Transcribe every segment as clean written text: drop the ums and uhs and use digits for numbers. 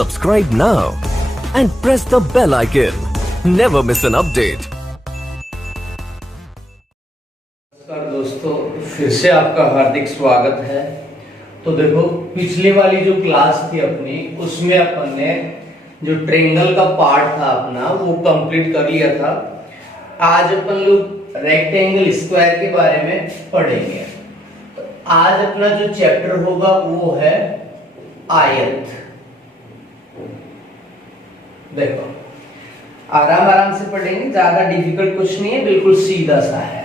Subscribe now and press the bell icon. Never miss an update. नमस्कार दोस्तों, फिर से आपका हार्दिक स्वागत है। तो देखो, पिछली वाली जो क्लास थी अपनी, उसमें अपन ने जो ट्रायंगल का पार्ट था अपना वो कंप्लीट कर लिया था। आज अपन लोग रेक्टेंगल स्क्वायर के बारे में पढ़ेंगे। तो आज अपना जो चैप्टर होगा वो है आयत। देखो, आराम आराम से पढ़ेंगे, ज्यादा डिफिकल्ट कुछ नहीं है, बिल्कुल सीधा सा है।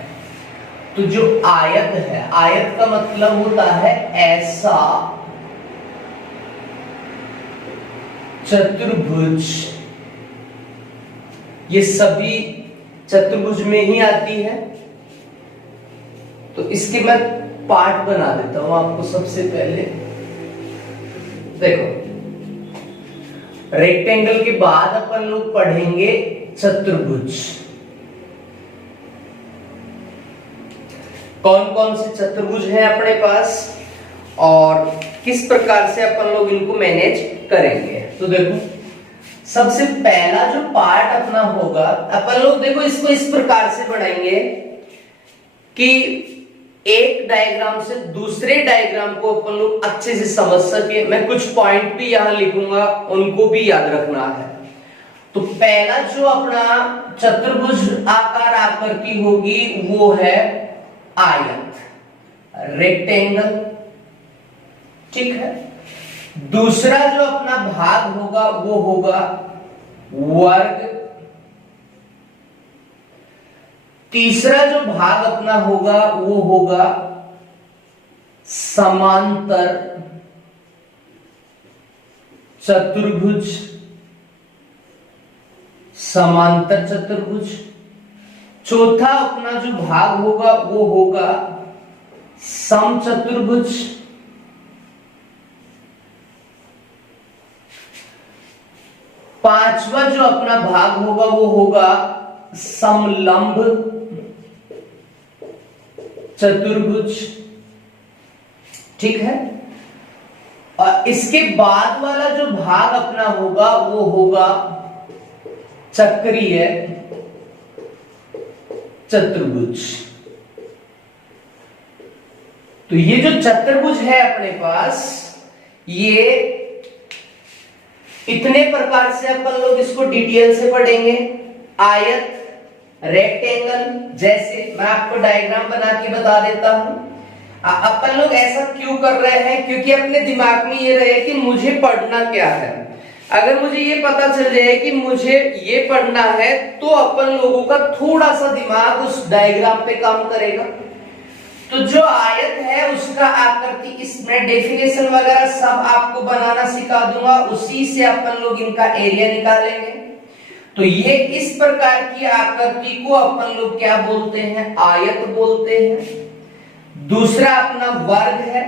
तो जो आयत है, आयत का मतलब होता है ऐसा चतुर्भुज। ये सभी चतुर्भुज में ही आती है। तो इसके मैं पार्ट बना देता हूं आपको। सबसे पहले देखो, रेक्टेंगल के बाद अपन लोग पढ़ेंगे चतुर्भुज। कौन कौन से चतुर्भुज हैं अपने पास और किस प्रकार से अपन लोग इनको मैनेज करेंगे। तो देखो, सबसे पहला जो पार्ट अपना होगा, अपन लोग देखो इसको इस प्रकार से बढ़ाएंगे कि एक डायग्राम से दूसरे डायग्राम को अपन लोग अच्छे से समझ सके। मैं कुछ पॉइंट भी यहां लिखूंगा, उनको भी याद रखना है। तो पहला जो अपना चतुर्भुज आकार आकृति होगी वो है आयत, रेक्टेंगल, ठीक है। दूसरा जो अपना भाग होगा वो होगा वर्ग। तीसरा जो भाग अपना होगा वो होगा समांतर चतुर्भुज, समांतर चतुर्भुज। चौथा अपना जो भाग होगा वो होगा समचतुर्भुज। पांचवा जो अपना भाग होगा वो होगा समलंब चतुर्भुज, ठीक है। और इसके बाद वाला जो भाग अपना होगा वो होगा चक्रीय चतुर्भुज। तो ये जो चतुर्भुज है अपने पास, ये इतने प्रकार से अपन लोग इसको डिटेल से पढ़ेंगे। आयत, रेक्टेंगल, जैसे मैं आपको डायग्राम बना के बता देता हूं। अपन लोग ऐसा क्यों कर रहे हैं? क्योंकि अपने दिमाग में ये रहे कि मुझे पढ़ना क्या है। अगर मुझे ये पता चल जाए कि मुझे ये पढ़ना है तो अपन लोगों का थोड़ा सा दिमाग उस डायग्राम पे काम करेगा। तो जो आयत है उसका आकृति, इसमें डेफिनेशन वगैरह सब आपको बनाना सिखा दूंगा, उसी से अपन लोग इनका एरिया निकालेंगे। तो ये इस प्रकार की आकृति को अपन लोग क्या बोलते हैं? आयत बोलते हैं। दूसरा अपना वर्ग है।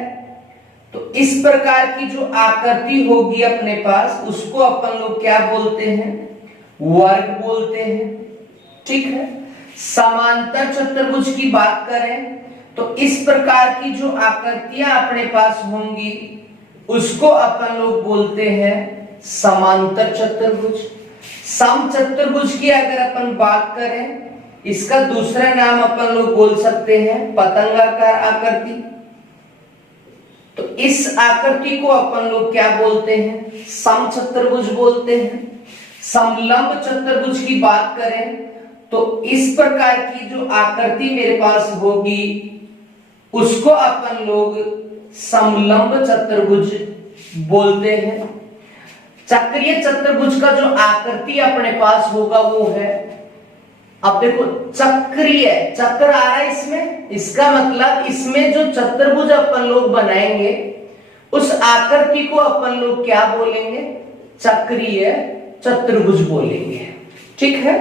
तो इस प्रकार की जो आकृति होगी अपने पास, उसको अपन लोग क्या बोलते हैं? वर्ग बोलते हैं, ठीक है। समांतर चतुर्भुज की बात करें तो इस प्रकार की जो आकृतियां अपने पास होंगी उसको अपन लोग बोलते हैं समांतर चतुर्भुज। समचतुर्भुज की अगर अपन बात करें, इसका दूसरा नाम अपन लोग बोल सकते हैं पतंगाकार आकृति। तो इस आकृति को अपन लोग क्या बोलते हैं? समचतुर्भुज बोलते हैं। समलंब चतुर्भुज की बात करें तो इस प्रकार की जो आकृति मेरे पास होगी उसको अपन लोग समलंब चतुर्भुज बोलते हैं। चक्रीय चतुर्भुज का जो आकृति अपने पास होगा वो है, अब देखो चक्रीय, चक्र आ रहा है इसमें, इसका मतलब इसमें जो चतुर्भुज अपन लोग बनाएंगे उस आकृति को अपन लोग क्या बोलेंगे? चक्रीय चतुर्भुज बोलेंगे, ठीक है।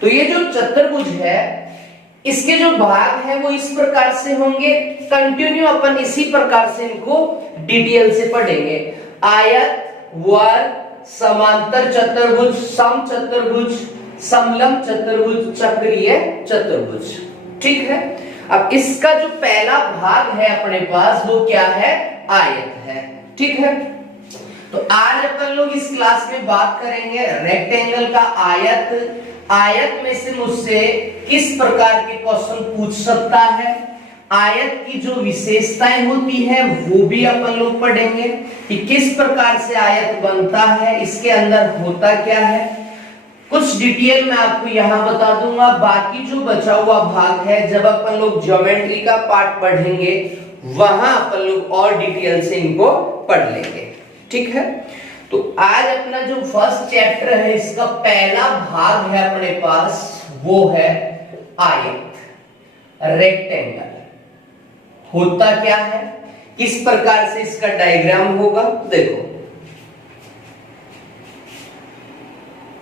तो ये जो चतुर्भुज है इसके जो भाग है वो इस प्रकार से होंगे। कंटिन्यू अपन इसी प्रकार से इनको डिटेल से पढ़ेंगे। आयत, वर्ग, समांतर चतुर्भुज, समचतुर्भुज, समलंब चतुर्भुज, चक्रीय चतुर्भुज, ठीक है। अब इसका जो पहला भाग है अपने पास वो क्या है? आयत है, ठीक है। तो आज अपन लोग इस क्लास में बात करेंगे रेक्टेंगल का आयत। आयत में से मुझसे किस प्रकार के क्वेश्चन पूछ सकता है, आयत की जो विशेषताएं होती है वो भी अपन लोग पढ़ेंगे कि किस प्रकार से आयत बनता है, इसके अंदर होता क्या है, कुछ डिटेल में आपको यहां बता दूंगा। बाकी जो बचा हुआ भाग है जब अपन लोग ज्योमेट्री का पार्ट पढ़ेंगे वहां अपन लोग और डिटेल से इनको पढ़ लेंगे, ठीक है। तो आज अपना जो फर्स्ट चैप्टर है इसका पहला भाग है अपने पास, वो है आयत, रेक्टेंगल होता क्या है, किस प्रकार से इसका डायग्राम होगा। देखो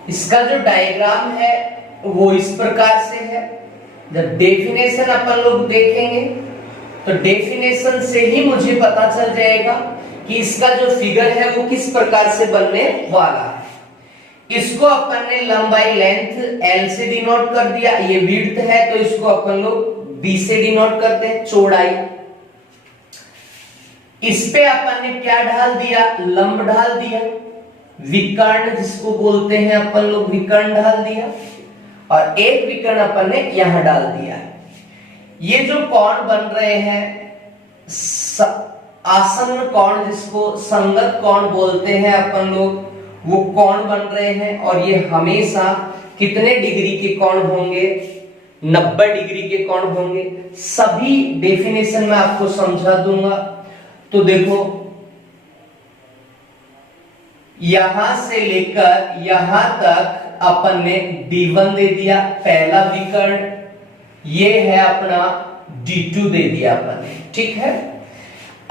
इसका जो डायग्राम है वो इस प्रकार से है। जब डेफिनेशन अपन लोग देखेंगे तो डेफिनेशन से ही मुझे पता चल जाएगा कि इसका जो फिगर है वो किस प्रकार से बनने वाला है। इसको अपन ने लंबाई लेंथ L से डिनोट कर दिया, ये विड्थ है तो इसको अपन लोग B से डिनोट करते हैं, चौड़ाई। इस पे अपन ने क्या ढाल दिया, लंब ढाल दिया, विकर्ण जिसको बोलते हैं अपन लोग विकर्ण ढाल दिया, और एक विकर्ण अपन ने यहां डाल दिया। ये जो कोण बन रहे हैं आसन्न कोण जिसको संगत कोण बोलते हैं अपन लोग, वो कोण बन रहे हैं और ये हमेशा कितने डिग्री के कोण होंगे, 90 डिग्री के कोण होंगे। सभी डेफिनेशन में आपको समझा दूंगा। तो देखो यहां से लेकर यहां तक अपन ने D1 दे दिया पहला विकर्ण, ये है अपना D2 दे दिया अपन ने, ठीक है।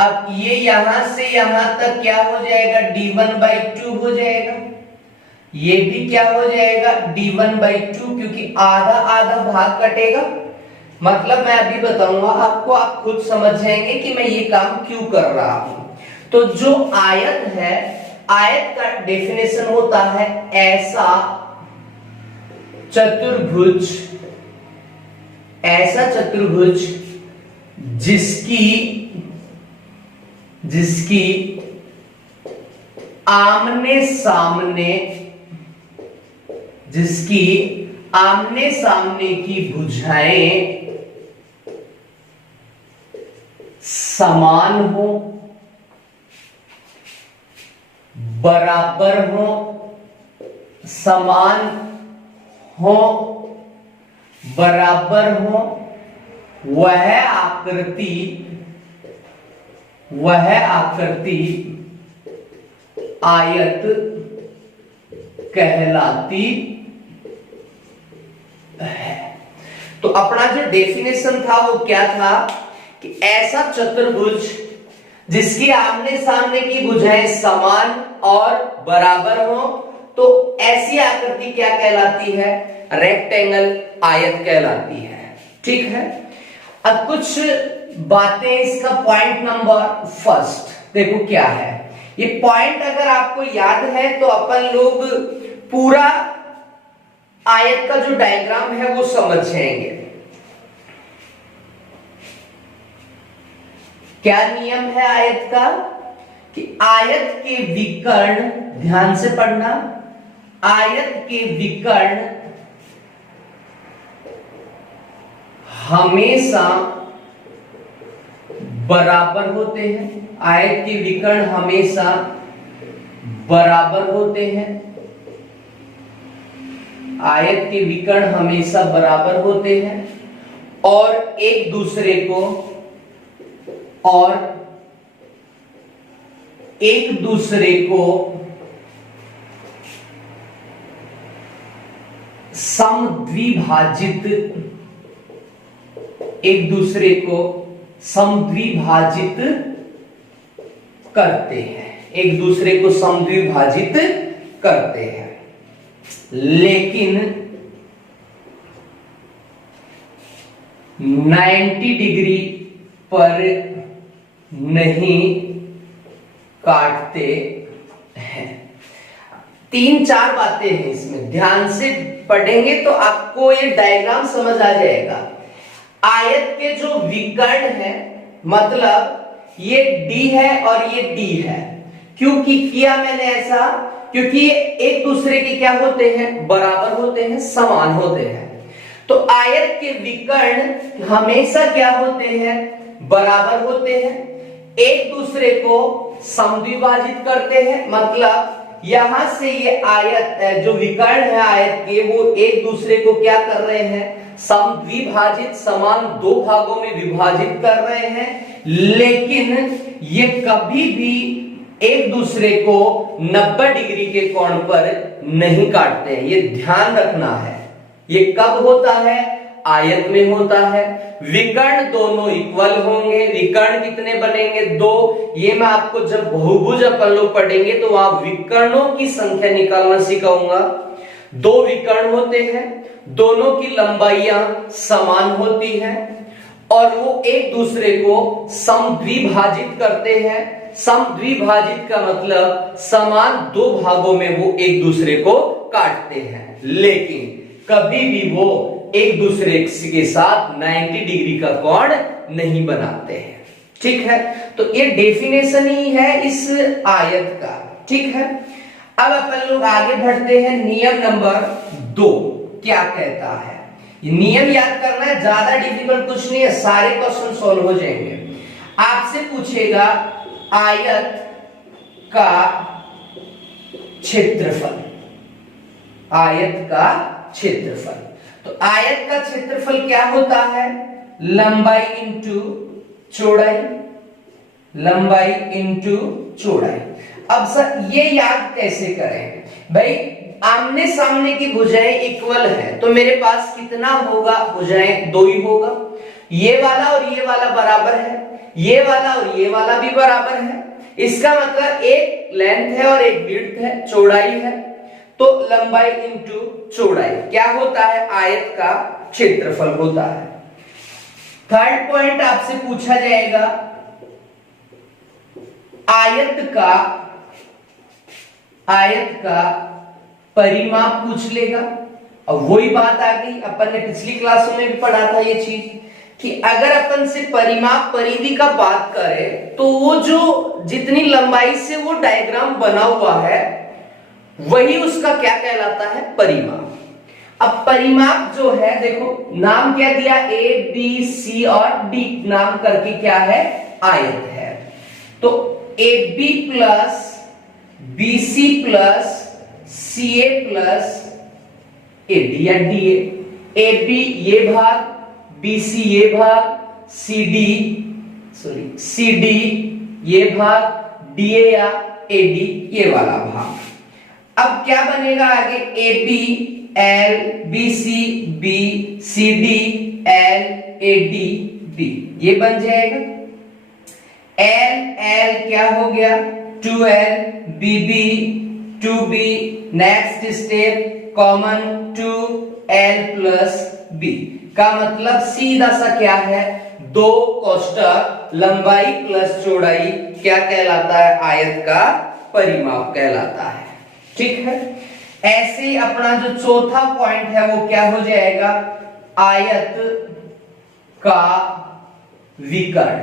अब ये यहां से यहां तक क्या हो जाएगा, D1/2 हो जाएगा, ये भी क्या हो जाएगा D1/2, क्योंकि आधा आधा भाग कटेगा। मतलब मैं अभी बताऊंगा आपको, आप खुद समझ जाएंगे कि मैं ये काम क्यों कर रहा हूं। तो जो आयत है, आयत का डेफिनेशन होता है ऐसा चतुर्भुज, ऐसा चतुर्भुज जिसकी आमने सामने की भुजाएं समान हो, बराबर हो, समान हो, बराबर हो, वह आकृति आयत कहलाती है। तो अपना जो डेफिनेशन था वो क्या था कि ऐसा चतुर्भुज जिसकी आमने सामने की भुजाएं समान और बराबर हो, तो ऐसी आकृति क्या कहलाती है, रेक्टेंगल, आयत कहलाती है, ठीक है। अब कुछ बातें, इसका पॉइंट नंबर फर्स्ट देखो क्या है। ये पॉइंट अगर आपको याद है तो अपन लोग पूरा आयत का जो डायग्राम है वो समझ जाएंगे। क्या नियम है आयत का कि आयत के विकर्ण, ध्यान से पढ़ना, आयत के विकर्ण हमेशा बराबर होते हैं, आयत के विकर्ण हमेशा बराबर होते हैं, आयत के विकर्ण हमेशा बराबर होते हैं और एक दूसरे को समद्विभाजित, एक दूसरे को समद्विभाजित करते हैं, एक दूसरे को समद्विभाजित करते हैं, लेकिन 90 डिग्री पर नहीं काटते हैं। 3-4 बातें हैं इसमें, ध्यान से पढ़ेंगे तो आपको ये डायग्राम समझ आ जाएगा। आयत के जो विकर्ण है, मतलब ये D है और ये D है, क्यों किया मैंने ऐसा? क्योंकि ये एक दूसरे के क्या होते हैं? बराबर होते हैं, समान होते हैं। तो आयत के विकर्ण हमेशा क्या होते हैं? बराबर होते हैं, एक दूसरे को समद्विभाजित करते हैं। मतलब यहां से ये आयत जो विकर्ण है आयत के, वो एक दूसरे को क्या कर रहे हैं? समद्विभाजित, समान दो भागों में विभाजित कर रहे हैं। लेकिन ये कभी भी एक दूसरे को 90 डिग्री के कोण पर नहीं काटते हैं, ये ध्यान रखना है। ये कब होता है? आयत में होता है। विकर्ण दोनों इक्वल होंगे। विकर्ण कितने बनेंगे? 2। ये मैं आपको जब बहुभुज अपन लोग पढ़ेंगे तो वहां विकर्णों की संख्या निकालना सिखाऊंगा। 2 विकर्ण होते हैं, दोनों की लंबाइयां समान होती हैं और वो एक दूसरे को समद्विभाजित करते हैं। समद्विभाजित का मतलब समान दो भागों में वो एक दूसरे को काटते हैं, लेकिन कभी भी वो एक दूसरे के साथ 90 डिग्री का कोण नहीं बनाते हैं। ठीक है, तो ये डेफिनेशन ही है इस आयत का। ठीक है, अब अपन लोग आगे बढ़ते हैं। नियम नंबर 2 क्या कहता है? ये नियम याद करना है, ज्यादा डिफिकल्ट कुछ नहीं है, सारे क्वेश्चन सॉल्व हो जाएंगे। आपसे पूछेगा आयत का क्षेत्रफल। आयत का क्षेत्रफल, तो आयत का क्षेत्रफल क्या होता है? लंबाई इंटू चौड़ाई, लंबाई इंटू चौड़ाई। अब सर ये याद कैसे करें? भाई आमने सामने की भुजाएं इक्वल है, तो मेरे पास कितना होगा? भुजाएं 2 ही होगा। ये वाला और ये वाला बराबर है, ये वाला और ये वाला भी बराबर है। इसका मतलब एक लेंथ है और एक विड्थ है, चौड़ाई है। तो लंबाई इंटू चौड़ाई क्या होता है? आयत का क्षेत्रफल होता है। थर्ड पॉइंट आपसे पूछा जाएगा आयत का परिमाप पूछ लेगा। अब वही बात आ गई, अपन ने पिछली क्लासों में भी पढ़ा था ये चीज कि अगर अपन से परिमाप परिधि का बात करें तो वो जो जितनी लंबाई से वो डायग्राम बना हुआ है वही उसका क्या कहलाता है? परिमाप। अब परिमाप जो है, देखो नाम क्या दिया? ए बी सी और डी नाम करके क्या है? आयत है। तो A B plus B C plus C A plus A D या डी ए बी ये भाग, बी सी ये भाग, सी डी ये भाग, डी ए या ए डी ये वाला भाग। अब क्या बनेगा आगे? A B L, B C B, C D L, A D B, ये बन जाएगा। एल एल क्या हो गया? 2L, B B 2B, next step common 2L plus B का मतलब सीधा सा क्या है? 2 कोष्ठक लंबाई प्लस चौड़ाई क्या कहलाता है? आयत का परिमाप कहलाता है। ठीक है, ऐसे ही अपना जो चौथा पॉइंट है वो क्या हो जाएगा? आयत का विकर्ण।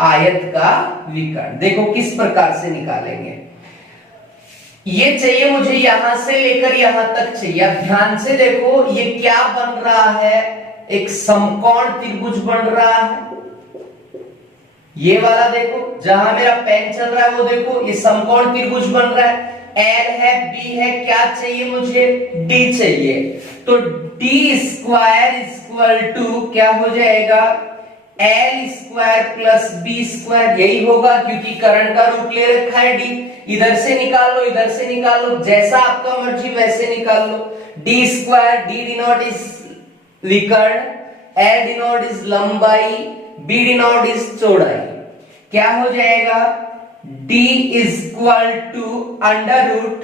आयत का विकर्ण देखो किस प्रकार से निकालेंगे। ये चाहिए मुझे यहां से लेकर यहां तक चाहिए। अब ध्यान से देखो ये क्या बन रहा है? एक समकोण त्रिभुज बन रहा है। ये वाला देखो जहां मेरा पेन चल रहा है वो देखो ये समकोण त्रिभुज बन रहा है। L है, B है, क्या चाहिए मुझे? D चाहिए। तो D स्क्वायर इक्वल टू क्या हो जाएगा? L square plus B square, यही होगा क्योंकि करंट का रूप ले रखा है D। इधर से निकाल लो, इधर से निकाल लो, जैसा आपका मर्जी वैसे निकाल लो। D square, D denote is विकर्ण, L डिनोट इज लंबाई, B डिनोट इज चौड़ाई। क्या हो जाएगा? D is equal to under root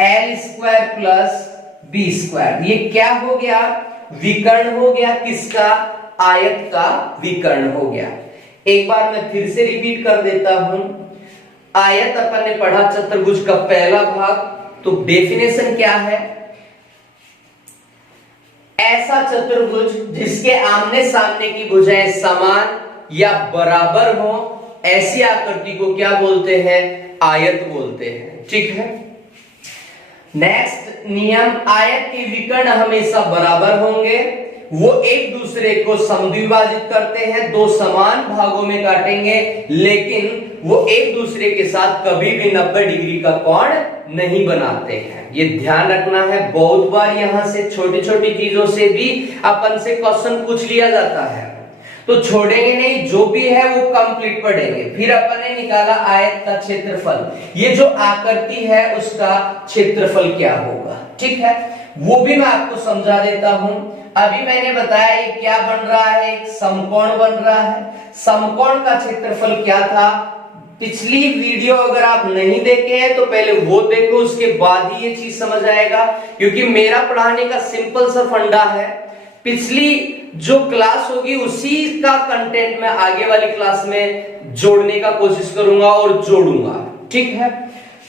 L square plus B square. ये क्या हो गया? विकर्ण हो गया। किसका? आयत का विकर्ण हो गया। एक बार मैं फिर से रिपीट कर देता हूं। आयत अपन ने पढ़ा चतुर्भुज का पहला भाग, तो डेफिनेशन क्या है? ऐसा चतुर्भुज जिसके आमने सामने की भुजाएं समान या बराबर हो, ऐसी आकृति को क्या बोलते हैं? आयत बोलते हैं। ठीक है, नेक्स्ट नियम, आयत के विकर्ण हमेशा बराबर होंगे, वो एक दूसरे को समद्विभाजित करते हैं, दो समान भागों में काटेंगे, लेकिन वो एक दूसरे के साथ कभी भी 90 डिग्री का कोण नहीं बनाते हैं। ये ध्यान रखना है, बहुत बार यहां से छोटी छोटी चीजों से भी अपन से क्वेश्चन पूछ लिया जाता है, तो छोड़ेंगे नहीं, जो भी है वो कंप्लीट पढ़ेंगे। फिर अपन ने निकाला आयत का क्षेत्रफल, ये जो आकृति है उसका क्षेत्रफल क्या होगा। ठीक है, वो भी मैं आपको समझा देता हूं। अभी मैंने बताया ये क्या बन रहा है, एक समकोण बन रहा है। समकोण का क्षेत्रफल क्या था, पिछली वीडियो अगर आप नहीं देखे हैं तो पहले वो देखो, उसके बाद ही ये चीज समझ आएगा, क्योंकि मेरा पढ़ाने का सिंपल सा फंडा है। पिछली जो क्लास होगी उसी का कंटेंट मैं आगे वाली क्लास में जोड़ने का कोशिश करूंगा और जोड़ूंगा। ठीक है,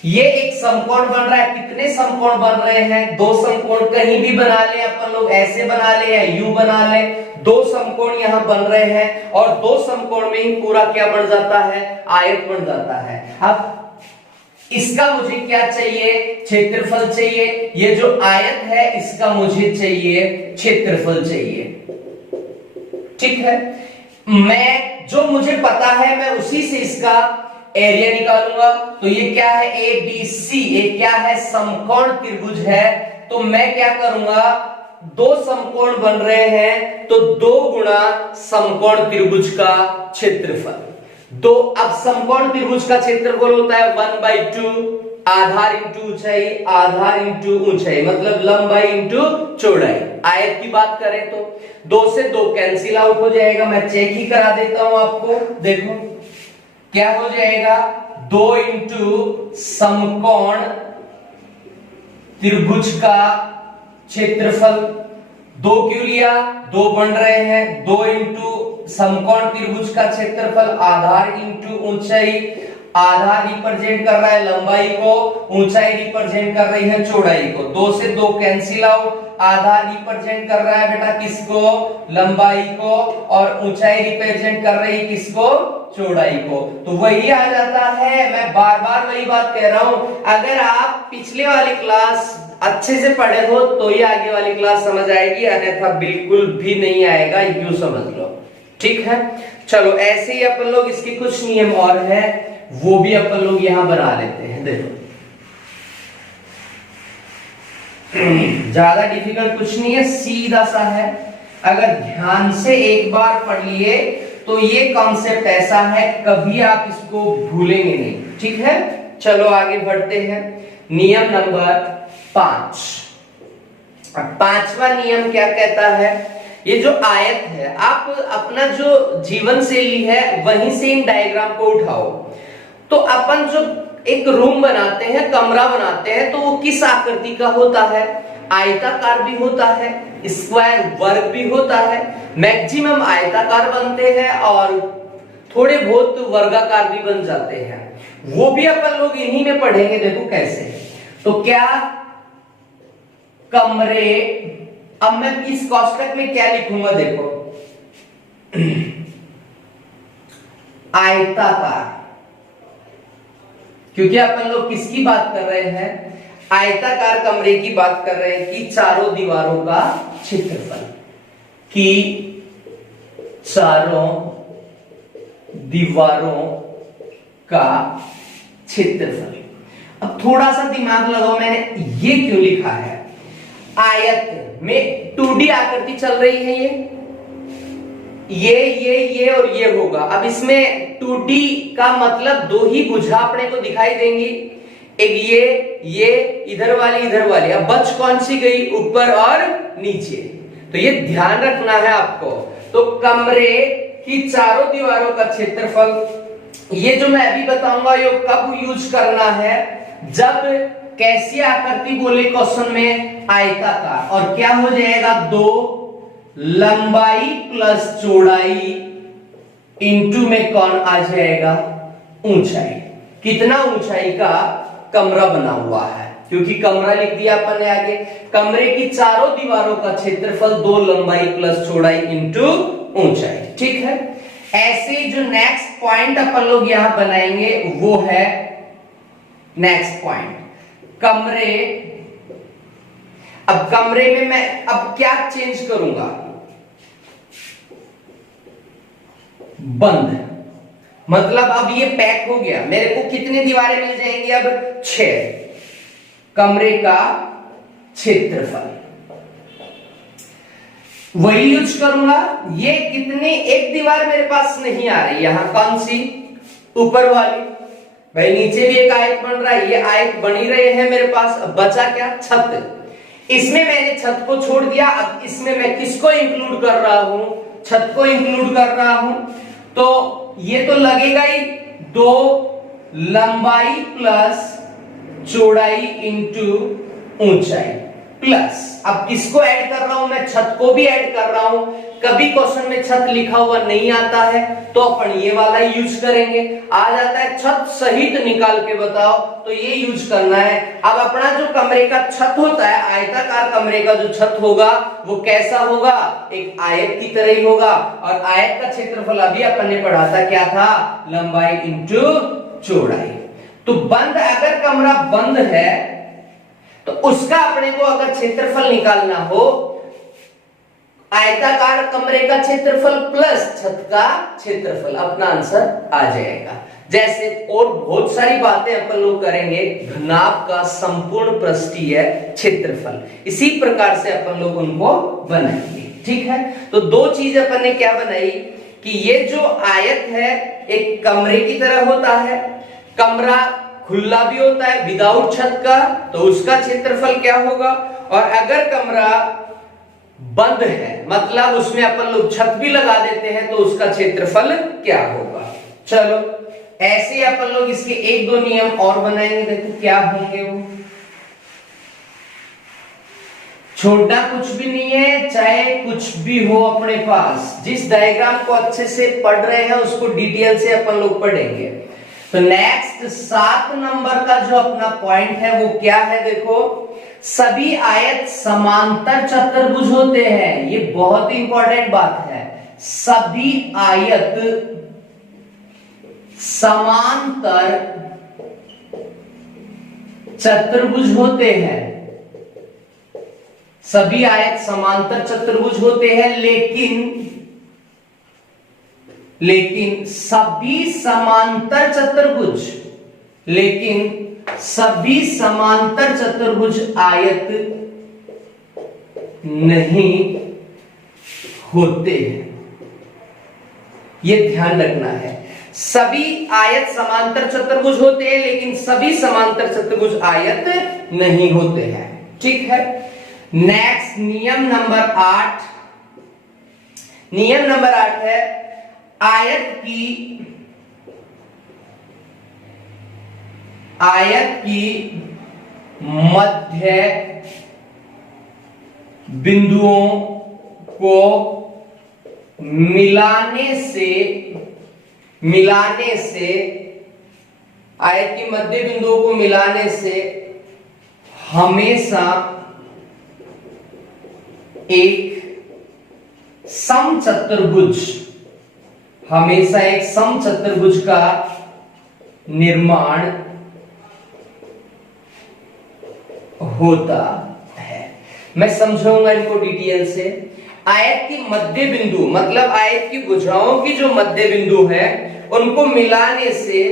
ये एक समकोण बन रहा है। कितने समकोण बन रहे हैं, दो समकोण, कहीं भी बना ले अपन लोग, ऐसे बना ले या यूं बना ले, दो समकोण यहां बन रहे हैं और दो समकोण में ही पूरा क्या बन जाता है, आयत बन जाता है। अब इसका मुझे क्या चाहिए, क्षेत्रफल चाहिए। ये जो आयत है इसका मुझे चाहिए क्षेत्रफल चाहिए। ठीक है, मैं जो मुझे पता है मैं उसी से इसका एरिया निकालूंगा। तो ये क्या है, ए बी सी, ये क्या है, समकोण त्रिभुज है। तो मैं क्या करूंगा, दो समकोण बन रहे हैं तो 2 गुणा समकोण त्रिभुज का क्षेत्रफल। तो अब समकोण त्रिभुज का क्षेत्रफल होता है 1/2 आधार इंटू ऊंचाई, आधार इंटू ऊंचाई, मतलब लंबाई इंटू चौड़ाई। आयत की बात करें तो 2 से 2 कैंसिल आउट हो जाएगा। मैं चेक ही करा देता हूं आपको, देखो क्या हो जाएगा, 2 इंटू समकोण त्रिभुज का क्षेत्रफल। 2 क्यों लिया, 2 बन रहे हैं, 2 इंटू समकोण त्रिभुज का क्षेत्रफल, आधार इंटू ऊंचाई, आधार रिप्रेजेंट कर रहा है लंबाई को, ऊंचाई रिप्रेजेंट कर रही है चौड़ाई को। 2 से 2 कैंसिल आउट, आधार रिप्रेजेंट कर रहा है बेटा किसको, लंबाई को, और ऊंचाई रिप्रेजेंट कर रही है किसको, चौड़ाई को। तो वही आ जाता है। मैं बार बार वही बात कह रहा हूं, अगर आप पिछले वाली क्लास अच्छे से पढ़े हो तो ही आगे वाली क्लास समझ आएगी, अन्यथा बिल्कुल भी नहीं आएगा, यूं समझ लो। ठीक है, चलो ऐसे ही अपन लोग इसके कुछ नियम और हैं, वो भी अपन लोग यहां बना लेते हैं। देखो ज्यादा डिफिकल्ट कुछ नहीं है, सीधा सा है। अगर ध्यान से एक बार पढ़ लिए तो ये कॉन्सेप्ट ऐसा है, कभी आप इसको भूलेंगे नहीं। ठीक है, चलो आगे बढ़ते हैं। नियम नंबर 5। अब 5वां नियम क्या कहता है, ये जो आयत है, आप अपना जो जीवन शैली है वहीं से इन डायग्राम को उठाओ। तो अपन जो एक रूम बनाते हैं, कमरा बनाते हैं, तो वो किस आकृति का होता है, आयताकार भी होता है, स्क्वायर वर्ग भी होता है। मैक्सिमम आयताकार बनते हैं और थोड़े बहुत वर्गाकार भी बन जाते हैं। वो भी अपन लोग इन्हीं में पढ़ेंगे। देखो कैसे, तो क्या कमरे, अब मैं इस कोष्टक में क्या लिखूंगा, देखो आयताकार, क्योंकि अपन लोग किसकी बात कर रहे हैं, आयताकार कमरे की बात कर रहे हैं कि चारों दीवारों का क्षेत्रफल, कि चारों दीवारों का क्षेत्रफल। अब थोड़ा सा दिमाग लगाओ, मैंने ये क्यों लिखा है, आयत में 2D आकृति चल रही है, ये और ये होगा। अब इसमें 2D का मतलब 2 ही भुजा अपने को दिखाई देंगी, एक ये इधर वाली। अब बच कौन सी गई, ऊपर और नीचे। तो ये ध्यान रखना है आपको। तो कमरे की चारों दीवारों का क्षेत्रफल, ये जो मैं अभी बताऊंगा ये कब यूज करना है, जब कैसी आकृति बोले क्वेश्चन में, आयताकार। और क्या हो जाएगा, 2 लंबाई प्लस चौड़ाई इंटू में कौन आ जाएगा, ऊंचाई। कितना ऊंचाई का कमरा बना हुआ है, क्योंकि कमरा लिख दिया अपन ने आगे। कमरे की चारों दीवारों का क्षेत्रफल 2 लंबाई प्लस चौड़ाई इंटू ऊंचाई। ठीक है, ऐसे जो नेक्स्ट पॉइंट अपन लोग यहां बनाएंगे वो है नेक्स्ट पॉइंट, कमरे। अब कमरे में मैं अब क्या चेंज करूंगा, बंद, मतलब अब ये पैक हो गया, मेरे को कितनी दीवारें मिल जाएंगी, अब 6। कमरे का क्षेत्रफल वही यूज करूंगा। ये कितने, एक दीवार मेरे पास नहीं आ रही, यहां कौन सी, ऊपर वाली। भाई नीचे भी एक आयत बन रहा है, ये आयत बनी रहे हैं मेरे पास। अब बचा क्या, छत। इसमें मैंने छत को छोड़ दिया, अब इसमें मैं किसको इंक्लूड कर रहा हूं, छत को इंक्लूड कर रहा हूं। तो ये तो लगेगा ही, 2 लंबाई प्लस चौड़ाई इंटू ऊंचाई प्लस, अब किसको ऐड कर रहा हूं मैं, छत को भी ऐड कर रहा हूं। कभी क्वेश्चन में छत लिखा हुआ नहीं आता है तो अपन ये वाला यूज करेंगे। आ जाता है छत सहित निकाल के बताओ, तो ये यूज करना है। अब अपना जो कमरे का छत होता है, आयताकार कमरे का जो छत होगा वो कैसा होगा, एक आयत की तरह ही होगा। और आयत का क्षेत्रफल अभी अपन ने पढ़ा था, क्या था, लंबाई इंटू चौड़ाई। तो बंद, अगर कमरा बंद है तो उसका अपने को अगर क्षेत्रफल निकालना हो, आयताकार कमरे का क्षेत्रफल प्लस छत का क्षेत्रफल, अपना आंसर आ जाएगा। जैसे और बहुत सारी बातें अपन लोग करेंगे, घनाभ का संपूर्ण पृष्ठीय क्षेत्रफल, इसी प्रकार से अपन लोग उनको बनाएंगे। ठीक है, तो 2 चीज अपन ने क्या बनाई कि ये जो आयत है एक कमरे की तरह होता है, कमरा खुला भी होता है विदाउट छत का, तो उसका क्षेत्रफल क्या होगा। और अगर कमरा बंद है, मतलब उसमें अपन लोग छत भी लगा देते हैं, तो उसका क्षेत्रफल क्या होगा। चलो ऐसे अपन लोग इसके 1-2 नियम और बनाएंगे, देखो क्या होंगे वो। छोटा कुछ भी नहीं है, चाहे कुछ भी हो अपने पास, जिस डायग्राम को अच्छे से पढ़ रहे हैं उसको डिटेल से अपन लोग पढ़ेंगे। तो नेक्स्ट 7 नंबर का जो अपना पॉइंट है वो क्या है, देखो, सभी आयत समांतर चतुर्भुज होते हैं। ये बहुत इंपॉर्टेंट बात है, सभी आयत समांतर चतुर्भुज होते हैं। सभी आयत समांतर चतुर्भुज होते हैं, लेकिन सभी समांतर चतुर्भुज, सभी समांतर चतुर्भुज आयत नहीं होते हैं। यह ध्यान रखना है, सभी आयत समांतर चतुर्भुज होते हैं लेकिन सभी समांतर चतुर्भुज आयत नहीं होते हैं। ठीक है, नेक्स्ट नियम नंबर 8। नियम नंबर 8 है, आयत की मध्य बिंदुओं को मिलाने से आयत की मध्य बिंदुओं को मिलाने से हमेशा एक समचतुर्भुज का निर्माण होता है। मैं समझाऊंगा इनको डिटेल से। आयत की मध्य बिंदु मतलब आयत की भुजाओं की जो मध्य बिंदु है उनको मिलाने से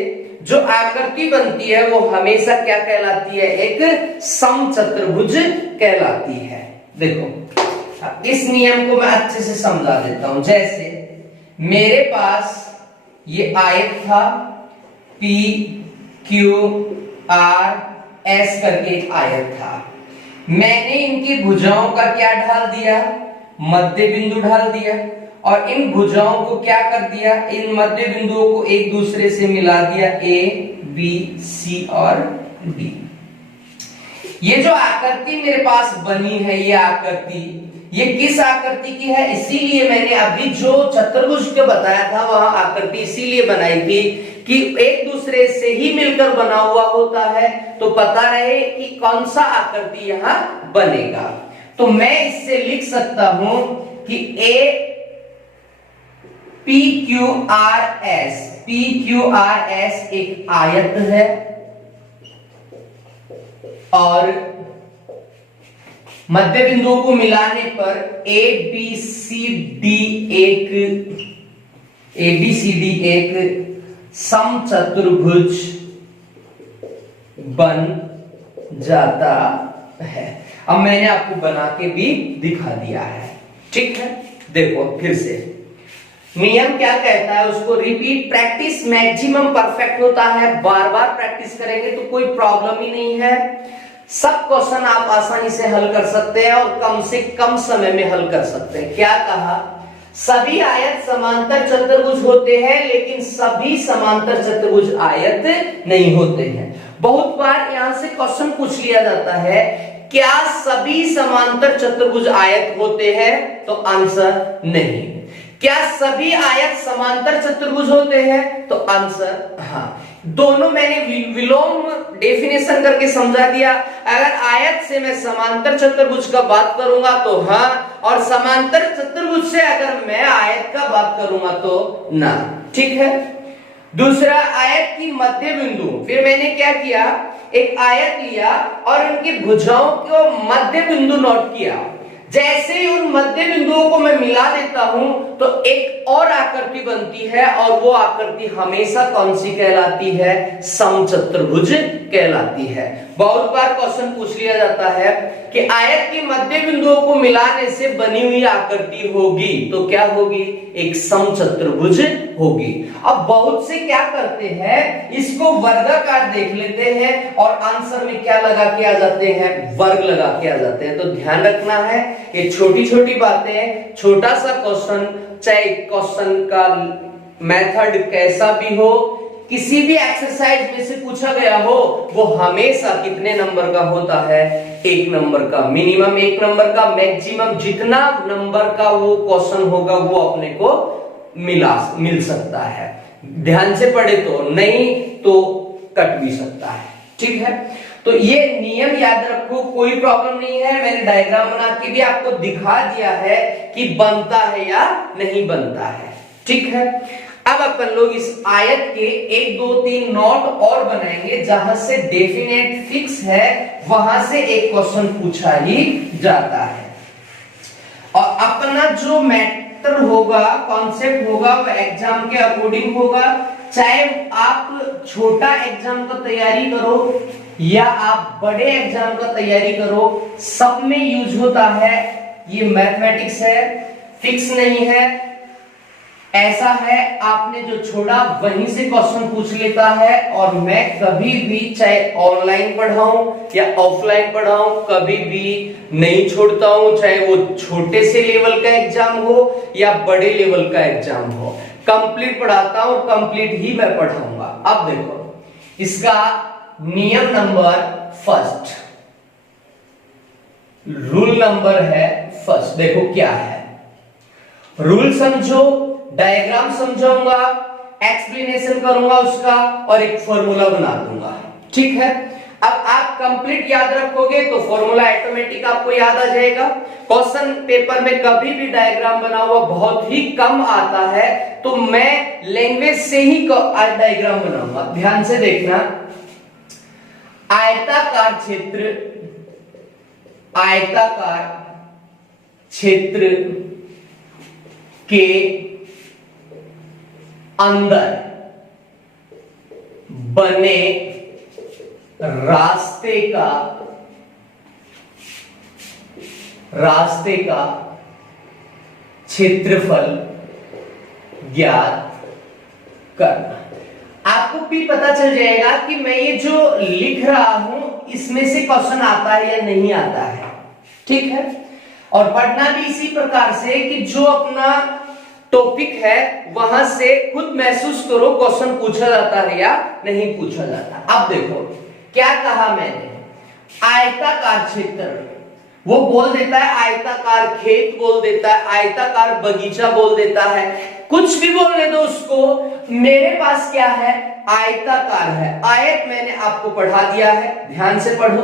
जो आकृति बनती है वो हमेशा क्या कहलाती है, एक समचतुर्भुज कहलाती है। देखो इस नियम को मैं अच्छे से समझा देता हूं। जैसे मेरे पास ये आयत था, P Q R S करके एक आयत था। मैंने इनकी भुजाओं का क्या ढाल दिया, मध्य बिंदु ढाल दिया, और इन भुजाओं को क्या कर दिया, इन मध्य बिंदुओं को एक दूसरे से मिला दिया, A B C और D। ये जो आकृति मेरे पास बनी है, ये आकृति, ये किस आकृति की है, इसीलिए मैंने अभी जो चतुर्भुज के बताया था वहां आकृति इसीलिए बनाई थी कि एक दूसरे से ही मिलकर बना हुआ होता है, तो पता रहे कि कौन सा आकृति यहां बनेगा। तो मैं इससे लिख सकता हूं कि PQRS एक आयत है, और मध्य बिंदुओं को मिलाने पर ABCD एक समचतुर्भुज बन जाता है। अब मैंने आपको बना के भी दिखा दिया है, ठीक है। देखो फिर से नियम क्या कहता है, उसको रिपीट प्रैक्टिस मैक्सिमम परफेक्ट होता है। बार बार प्रैक्टिस करेंगे तो कोई प्रॉब्लम ही नहीं है। सब क्वेश्चन आप आसानी से हल कर सकते हैं और कम से कम समय में हल कर सकते हैं। क्या कहा, सभी आयत समांतर चतुर्भुज होते हैं लेकिन सभी समांतर चतुर्भुज आयत नहीं होते हैं। बहुत बार यहां से क्वेश्चन पूछ लिया जाता है, क्या सभी समांतर चतुर्भुज आयत होते हैं? तो आंसर नहीं। क्या सभी आयत समांतर चतुर्भुज होते हैं? तो आंसर हाँ। दोनों मैंने विलोम डेफिनेशन करके समझा दिया। अगर आयत से मैं समांतर चतुर्भुज का बात करूंगा तो हाँ, और समांतर चतुर्भुज से अगर मैं आयत का बात करूंगा तो ना, ठीक है। दूसरा, आयत की मध्य बिंदु। फिर मैंने क्या किया, एक आयत लिया और उनकी भुजाओं को मध्य बिंदु नोट किया। जैसे ही उन मध्य बिंदुओं को मैं मिला देता हूं तो एक और आकृति बनती है, और वो आकृति हमेशा कौन सी कहलाती है? समचतुर्भुज कहलाती है। बहुत बार क्वेश्चन पूछ लिया जाता है कि आयत की मध्य बिंदुओं को मिलाने से बनी हुई आकृति होगी तो क्या होगी? एक समचतुर्भुज होगी। अब बहुत से क्या करते हैं, इसको वर्गाकार देख लेते हैं और आंसर में क्या लगा के आ जाते हैं? वर्ग लगा के आ जाते हैं। तो ध्यान रखना है, ये छोटी छोटी बातें, छोटा सा क्वेश्चन, चाहे क्वेश्चन का मेथड कैसा भी हो, किसी भी एक्सरसाइज में से पूछा गया हो, वो हमेशा कितने नंबर का होता है? 1 नंबर का। मिनिमम 1 नंबर का, मैक्सिमम जितना नंबर का वो क्वेश्चन होगा वो अपने को मिल सकता है। ध्यान से पढ़े तो, नहीं तो कट भी सकता है, ठीक है। तो ये नियम याद रखो, कोई प्रॉब्लम नहीं है। मैंने डायग्राम बना के भी आपको दिखा दिया है कि बनता है या नहीं बनता है, ठीक है। अब अपन लोग इस आयत के 1 2 3 नोट और बनाएंगे, जहां से डेफिनेट फिक्स है वहां से एक क्वेश्चन पूछा ही जाता है। और अपना जो मैटर होगा, कॉन्सेप्ट होगा, वो एग्जाम के अकॉर्डिंग होगा। चाहे आप छोटा एग्जाम का तैयारी करो या आप बड़े एग्जाम का तैयारी करो, सब में यूज होता है। ये मैथमेटिक्स है, फिक्स नहीं है। ऐसा है, आपने जो छोड़ा वहीं से क्वेश्चन पूछ लेता है। और मैं कभी भी, चाहे ऑनलाइन पढ़ाऊं या ऑफलाइन पढ़ाऊं, कभी भी नहीं छोड़ता हूं। चाहे वो छोटे से लेवल का एग्जाम हो या बड़े लेवल का एग्जाम हो, कंप्लीट पढ़ाता हूं, कंप्लीट ही मैं पढ़ाऊंगा। अब देखो, इसका नियम नंबर फर्स्ट, रूल नंबर है फर्स्ट। देखो क्या है, रूल समझो, डायग्राम समझाऊंगा, एक्सप्लेनेशन करूंगा उसका, और एक फॉर्मूला बना दूंगा, ठीक है। अब आप कंप्लीट याद रखोगे तो फॉर्मूला ऑटोमेटिक आपको याद आ जाएगा। क्वेश्चन पेपर में कभी भी डायग्राम बना हुआ बहुत ही कम आता है, तो मैं लैंग्वेज से ही डायग्राम बनाऊंगा। ध्यान से देखना, आयताकार क्षेत्र के अंदर बने रास्ते का क्षेत्रफल ज्ञात करना। आपको भी पता चल जाएगा कि मैं ये जो लिख रहा हूं इसमें से क्वेश्चन आता है या नहीं आता है, ठीक है। और पढ़ना भी इसी प्रकार से कि जो अपना टॉपिक है वहां से खुद महसूस करो क्वेश्चन पूछा जाता है या नहीं पूछा जाता। अब देखो क्या कहा मैंने, आयताकार क्षेत्र, वो बोल देता है आयताकार खेत बोल देता है, आयताकार बगीचा बोल देता है, कुछ भी बोलने दो उसको। मेरे पास क्या है, आयताकार है। आयत मैंने आपको पढ़ा दिया है, ध्यान से पढ़ो।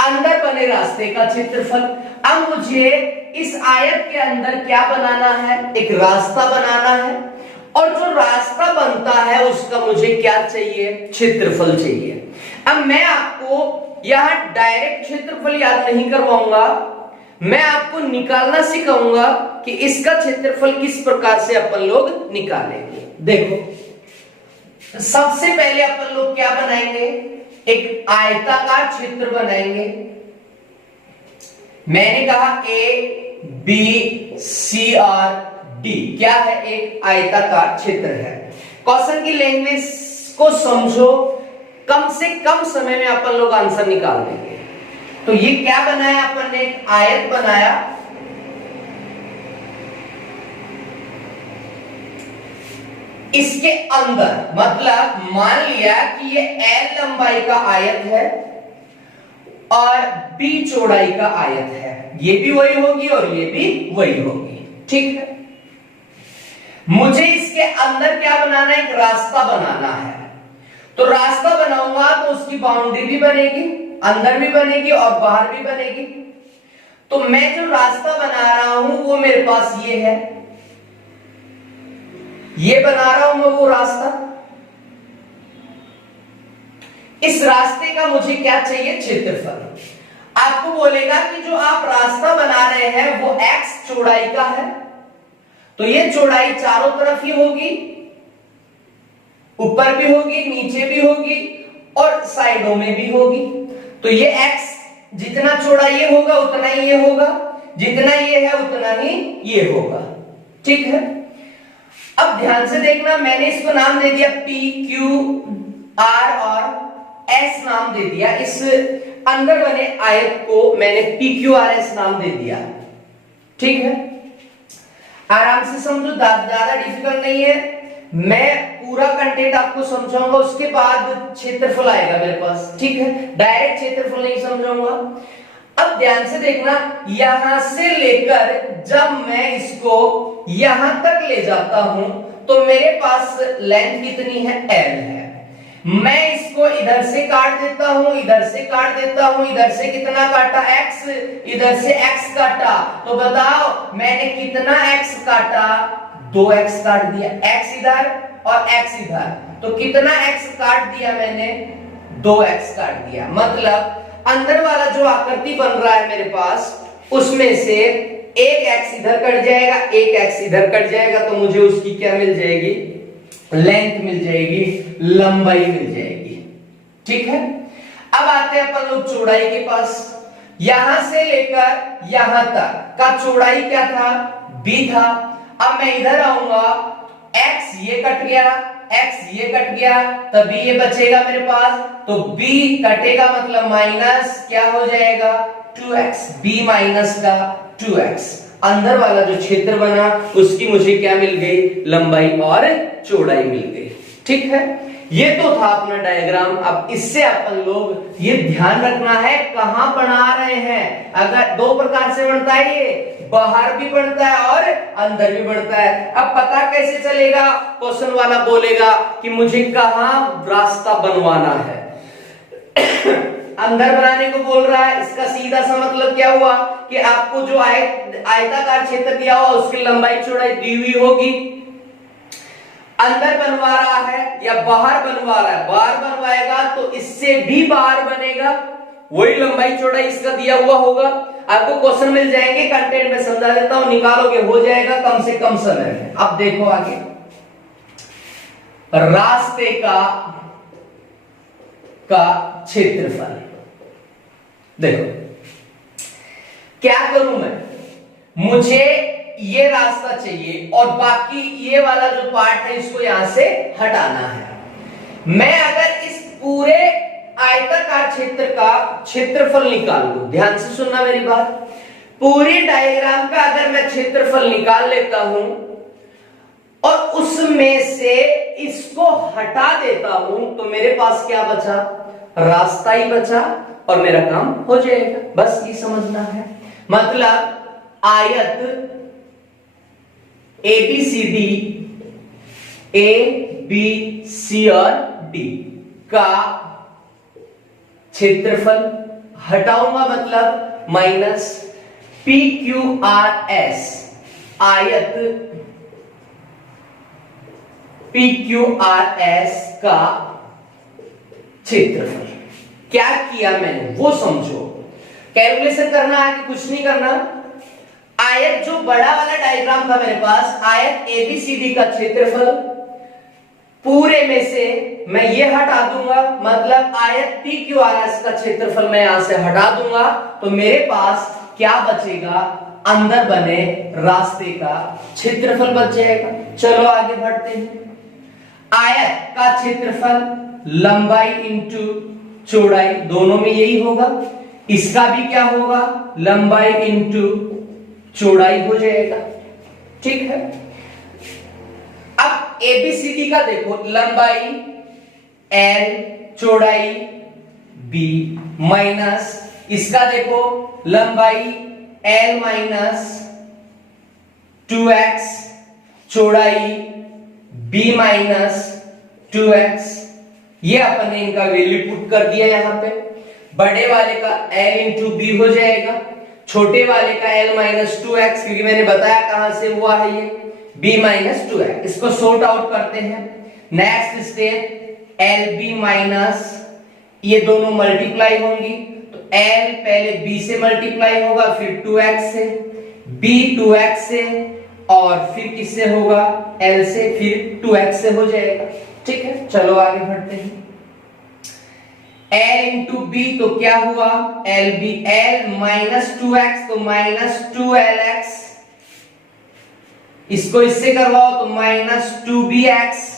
अंदर बने रास्ते का क्षेत्रफल। अब मुझे इस आयत के अंदर क्या बनाना है, एक रास्ता बनाना है, और जो रास्ता बनता है उसका मुझे क्या चाहिए, क्षेत्रफल चाहिए। अब मैं आपको यहां डायरेक्ट क्षेत्रफल याद नहीं करवाऊंगा, मैं आपको निकालना सिखाऊंगा कि इसका क्षेत्रफल किस प्रकार से अपन लोग निकालेंगे। देखो सबसे पहले अपन लोग क्या बनाएंगे, एक आयताकार क्षेत्र बनाएंगे। मैंने कहा ए बी सी और डी क्या है, एक आयताकार क्षेत्र है। क्वेश्चन की लैंग्वेज को समझो, कम से कम समय में अपन लोग आंसर निकाल देंगे। तो ये क्या बनाया अपन ने, एक आयत बनाया। इसके अंदर मतलब मान लिया कि ये L लंबाई का आयत है और B चौड़ाई का आयत है, ये भी वही होगी और ये भी वही होगी, ठीक है। मुझे इसके अंदर क्या बनाना है, एक रास्ता बनाना है। तो रास्ता बनाऊंगा तो उसकी बाउंड्री भी बनेगी, अंदर भी बनेगी और बाहर भी बनेगी। तो मैं जो रास्ता बना रहा हूं वो मेरे पास ये है, ये बना रहा हूं मैं वो रास्ता। इस रास्ते का मुझे क्या चाहिए, क्षेत्रफल। आपको बोलेगा कि जो आप रास्ता बना रहे हैं वो x चौड़ाई का है, तो ये चौड़ाई चारों तरफ ही होगी, ऊपर भी होगी, नीचे भी होगी और साइडों में भी होगी। तो ये x जितना चौड़ा ये होगा उतना ही ये होगा, जितना ये है उतना ही ये होगा, ठीक है। अब ध्यान से देखना, मैंने इसको नाम दे दिया P Q R और S नाम दे दिया। इस अंदर बने आयत को मैंने P Q R S नाम दे दिया, ठीक है। आराम से समझो, ज्यादा डिफिकल्ट नहीं है। मैं पूरा कंटेंट आपको समझाऊंगा, उसके बाद क्षेत्रफल आएगा मेरे पास, ठीक है। डायरेक्ट क्षेत्रफल नहीं समझाऊंगा। अब ध्यान से देखना, यहां से लेकर जब मैं इसको यहां तक ले जाता हूं तो मेरे पास लेंथ कितनी है, L है। मैं इसको इधर से काट देता हूं, इधर से काट देता हूं, इधर से कितना काटा, x, इधर से x काटा। तो बताओ मैंने कितना x काटा, 2x काट दिया, x इधर और x इधर, तो कितना x काट दिया मैंने, 2x काट दिया। मतलब अंदर वाला जो आकृति बन रहा है मेरे पास, उसमें से एक x इधर कट जाएगा, एक x इधर कट जाएगा, तो मुझे उसकी क्या मिल जाएगी, लेंथ मिल जाएगी, लंबाई मिल जाएगी, ठीक है। अब आते हैं अपन लोग चौड़ाई के पास। यहां से लेकर यहां तक का चौड़ाई क्या था, b था। अब मैं इधर आऊंगा, x ये कट गया, x ये कट गया, तभी ये बचेगा मेरे पास। तो b कटेगा मतलब माइनस क्या हो जाएगा, 2x, b माइनस का 2x। अंदर वाला जो क्षेत्र बना उसकी मुझे क्या मिल गई, लंबाई और चौड़ाई मिल गई, ठीक है। ये तो था अपना डायग्राम। अब इससे अपन लोग ये ध्यान रखना है कहां बना रहे हैं। अगर दो प्रकार से बनता है, ये बाहर भी बनता है और अंदर भी बनता है। अब पता कैसे चलेगा, क्वेश्चन वाला बोलेगा कि मुझे कहां रास्ता बनवाना है। अंदर बनाने को बोल रहा है, इसका सीधा सा मतलब क्या हुआ कि आपको जो आयताकार क्षेत्र दिया हुआ उसकी लंबाई चौड़ाई दी हुई होगी। अंदर बनवा रहा है या बाहर बनवा रहा है, बाहर बनवाएगा तो इससे भी बाहर बनेगा, वही लंबाई चौड़ाई इसका दिया हुआ होगा। आपको क्वेश्चन मिल जाएंगे, कंटेंट में समझा देता हूं, निकालोगे हो जाएगा कम से कम समय में। अब देखो आगे, रास्ते का क्षेत्रफल। देखो क्या करूं मैं, मुझे ये रास्ता चाहिए और बाकी ये वाला जो पार्ट है इसको यहां से हटाना है। मैं अगर इस पूरे आयताकार क्षेत्र का क्षेत्रफल निकाल लूं, ध्यान से सुनना मेरी बात, पूरी डायग्राम का अगर मैं क्षेत्रफल निकाल लेता हूं और उसमें से इसको हटा देता हूं तो मेरे पास क्या बचा, रास्ता ही बचा और मेरा काम हो जाएगा। बस ये समझना है। मतलब आयत ABCD, ABC और D का क्षेत्रफल हटाऊंगा, मतलब माइनस PQRS, आयत PQRS का क्षेत्रफल, क्या किया मैंने वो समझो। कैलकुलेशन करना है कि कुछ नहीं करना। आयत जो बड़ा वाला डायग्राम था मेरे पास, आयत एबीसीडी का क्षेत्रफल पूरे में से मैं ये हटा दूंगा, मतलब आयत पी क्यू आर एस का क्षेत्रफल मैं यहां से हटा दूंगा, तो मेरे पास क्या बचेगा, अंदर बने रास्ते का क्षेत्रफल बच जाएगा। चलो आगे बढ़ते हैं। आयत का क्षेत्रफल लंबाई इंटू चौड़ाई, दोनों में यही होगा। इसका भी क्या होगा, लंबाई इंटू चौड़ाई हो जाएगा। ठीक है। अब एबीसीडी का देखो, लंबाई एल, चौड़ाई बी, माइनस इसका देखो लंबाई एल माइनस 2x, चौड़ाई b माइनस 2x। ये अपन ने इनका वैल्यू पुट कर दिया यहां पे। बड़े वाले का l इंटू बी हो जाएगा, छोटे वाले का l माइनस 2x, क्योंकि मैंने बताया कहां से हुआ है ये, b माइनस 2x। इसको सॉर्ट आउट करते हैं। Next step L B minus, ये दोनों मल्टीप्लाई होंगी, तो l पहले b से मल्टीप्लाई होगा, फिर 2x से, b 2x से, और फिर किससे होगा, l से, फिर 2x से हो जाएगा। ठीक है, चलो आगे बढ़ते हैं। l इंटू बी तो क्या हुआ, L B, l minus 2x तो माइनस 2lx, इसको इससे करवाओ तो माइनस 2bx।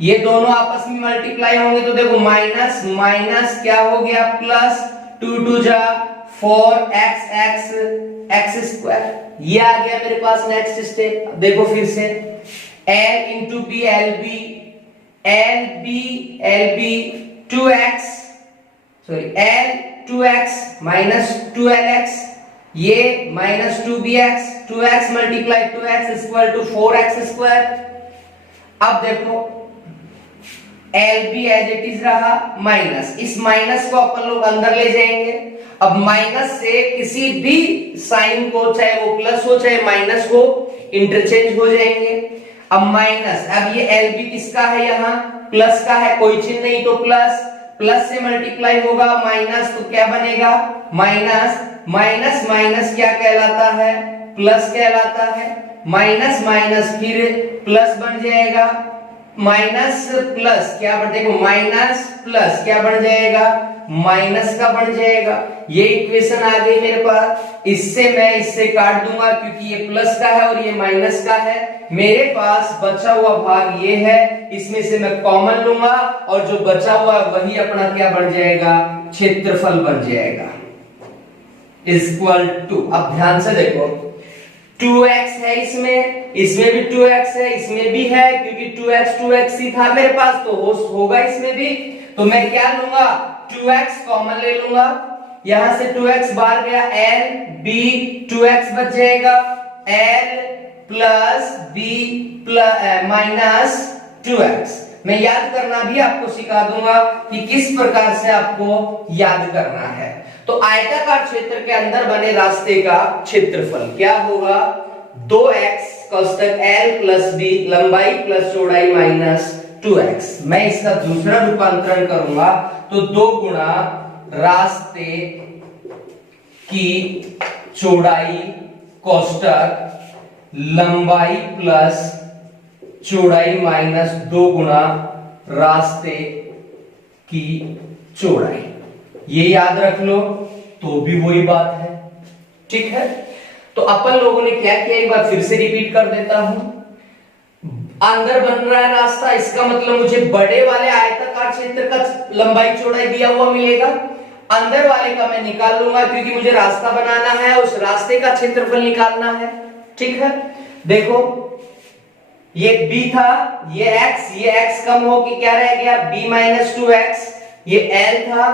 ये दोनों आपस में मल्टीप्लाई होंगे तो देखो माइनस माइनस क्या हो गया, प्लस 2 2 जा 4x x x स्क्वायर। ये आ गया मेरे पास नेक्स्ट स्टेप। देखो फिर से l into B, L B 2x, sorry l 2x minus 2lx, ये minus 2bx, 2x multiply 2x equal to 4x square. अब देखो L B as it is रहा, माइनस, इस माइनस को अपन लोग अंदर ले जाएंगे। अब माइनस से किसी भी साइन को, चाहे वो प्लस हो चाहे माइनस हो, इंटरचेंज हो जाएंगे। अब माइनस, अब ये एल बी किसका है, यहाँ प्लस का है, कोई चिन्ह नहीं तो प्लस, प्लस से मल्टीप्लाई होगा माइनस, तो क्या बनेगा, माइनस माइनस माइनस क्या कहलाता है, प्लस कहलाता है। माइनस माइनस फिर प्लस बन जाएगा, माइनस प्लस क्या बन, देखो माइनस प्लस क्या बन जाएगा, माइनस का बन जाएगा। ये इक्वेशन आ गई मेरे पास। इससे मैं इससे काट दूंगा क्योंकि ये प्लस का है और ये माइनस का है। मेरे पास बचा हुआ भाग ये है, इसमें से मैं कॉमन लूंगा और जो बचा हुआ वही अपना क्या बन जाएगा, क्षेत्रफल बन जाएगा, इक्वल टू। अब ध्यान से देखो 2x है इसमें, इसमें भी 2x है, इसमें भी है, क्योंकि 2x ही था मेरे पास, तो होगा इसमें भी। तो मैं क्या लूंगा, 2x कॉमन ले लूंगा, यहां से 2x बाहर गया, l b 2x बच जाएगा, l plus b minus 2x। मैं याद करना भी आपको सिखा दूंगा कि किस प्रकार से आपको याद करना है। तो आयताकार क्षेत्र के अंदर बने रास्ते का क्षेत्रफल क्या होगा, 2x कोष्टक l प्लस b, लंबाई प्लस चौड़ाई माइनस 2x। मैं इसका दूसरा रूपांतरण करूंगा तो 2 गुणा रास्ते की चौड़ाई कोष्टक लंबाई प्लस चौड़ाई माइनस 2 गुणा रास्ते की चौड़ाई। ये याद रख लो तो भी वही बात है। ठीक है, तो अपन लोगों ने क्या किया, एक बार फिर से रिपीट कर देता हूं। अंदर बन रहा है रास्ता, इसका मतलब मुझे बड़े वाले आयताकार क्षेत्र का लंबाई चौड़ाई दिया हुआ मिलेगा, अंदर वाले का मैं निकाल लूंगा क्योंकि मुझे रास्ता बनाना है, उस रास्ते का क्षेत्रफल निकालना है। ठीक है, देखो ये b था, ये x कम हो के क्या रह गया, b माइनस 2x। ये l था,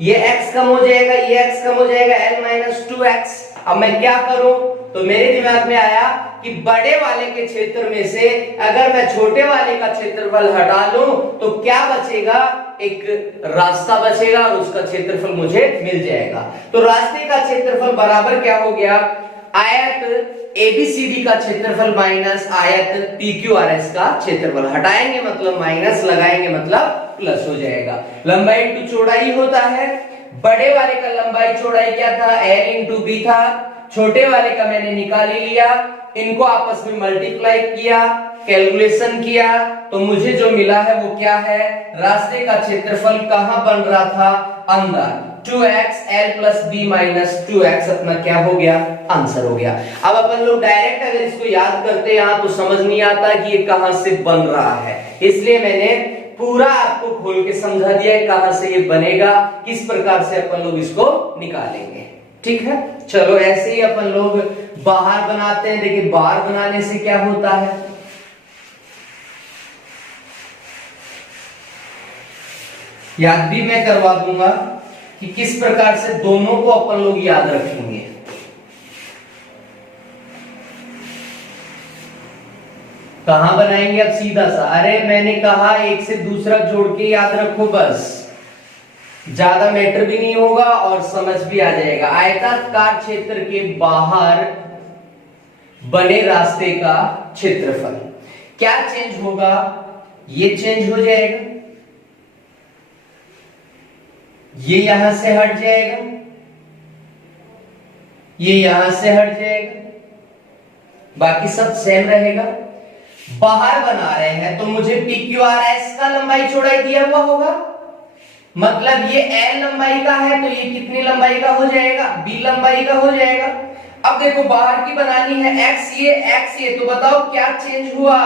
ये x कम हो जाएगा, ये x कम हो जाएगा, l माइनस 2x। अब मैं क्या करूं, तो मेरे दिमाग में आया कि बड़े वाले के क्षेत्र में से अगर मैं छोटे वाले का क्षेत्रफल हटा लूं तो क्या बचेगा, एक रास्ता बचेगा और उसका क्षेत्रफल मुझे मिल जाएगा। तो रास्ते का क्षेत्रफल बराबर क्या हो गया, आयत एबीसीडी का क्षेत्रफल माइनस आयत पीक्यूआरएस का क्षेत्रफल। हटाएंगे मतलब माइनस, लगाएंगे मतलब प्लस हो जाएगा। लंबाई इंटू चौड़ाई होता है। बड़े वाले का लंबाई चौड़ाई क्या था, एल इंटू बी था। छोटे वाले का मैंने निकाल ही लिया, इनको आपस में मल्टीप्लाई किया, कैलकुलेशन किया, तो मुझे जो मिला है वो क्या है, रास्ते का क्षेत्रफल कहां बन रहा था, अंदर। 2x l plus B minus 2x अपना क्या हो गया, आंसर हो गया। अब अपन लोग डायरेक्ट अगर इसको याद करते यहां तो समझ नहीं आता कि ये कहां से बन रहा है, इसलिए मैंने पूरा आपको खोल के समझा दिया है कहां से ये बनेगा, किस प्रकार से अपन लोग इसको निकालेंगे। ठीक है, चलो ऐसे ही अपन लोग बाहर बनाते हैं। देखिए बाहर बनाने से क्या होता है, याद भी मैं करवा दूंगा कि किस प्रकार से दोनों को अपन लोग याद रखेंगे। कहां बनाएंगे अब सीधा सा, अरे मैंने कहा एक से दूसरा जोड़ के याद रखो, बस ज्यादा मैटर भी नहीं होगा और समझ भी आ जाएगा। आयताकार क्षेत्र के बाहर बने रास्ते का क्षेत्रफल क्या चेंज होगा, ये चेंज हो जाएगा, ये यहां से हट जाएगा, ये यहां से हट जाएगा, बाकी सब सेम रहेगा। बाहर बना रहे हैं तो मुझे PQRS का लंबाई चौड़ाई दिया हुआ होगा, मतलब ये L लंबाई का है तो ये कितनी लंबाई का हो जाएगा, B लंबाई का हो जाएगा। अब देखो बाहर की बनानी है, x ये, तो बताओ क्या चेंज हुआ,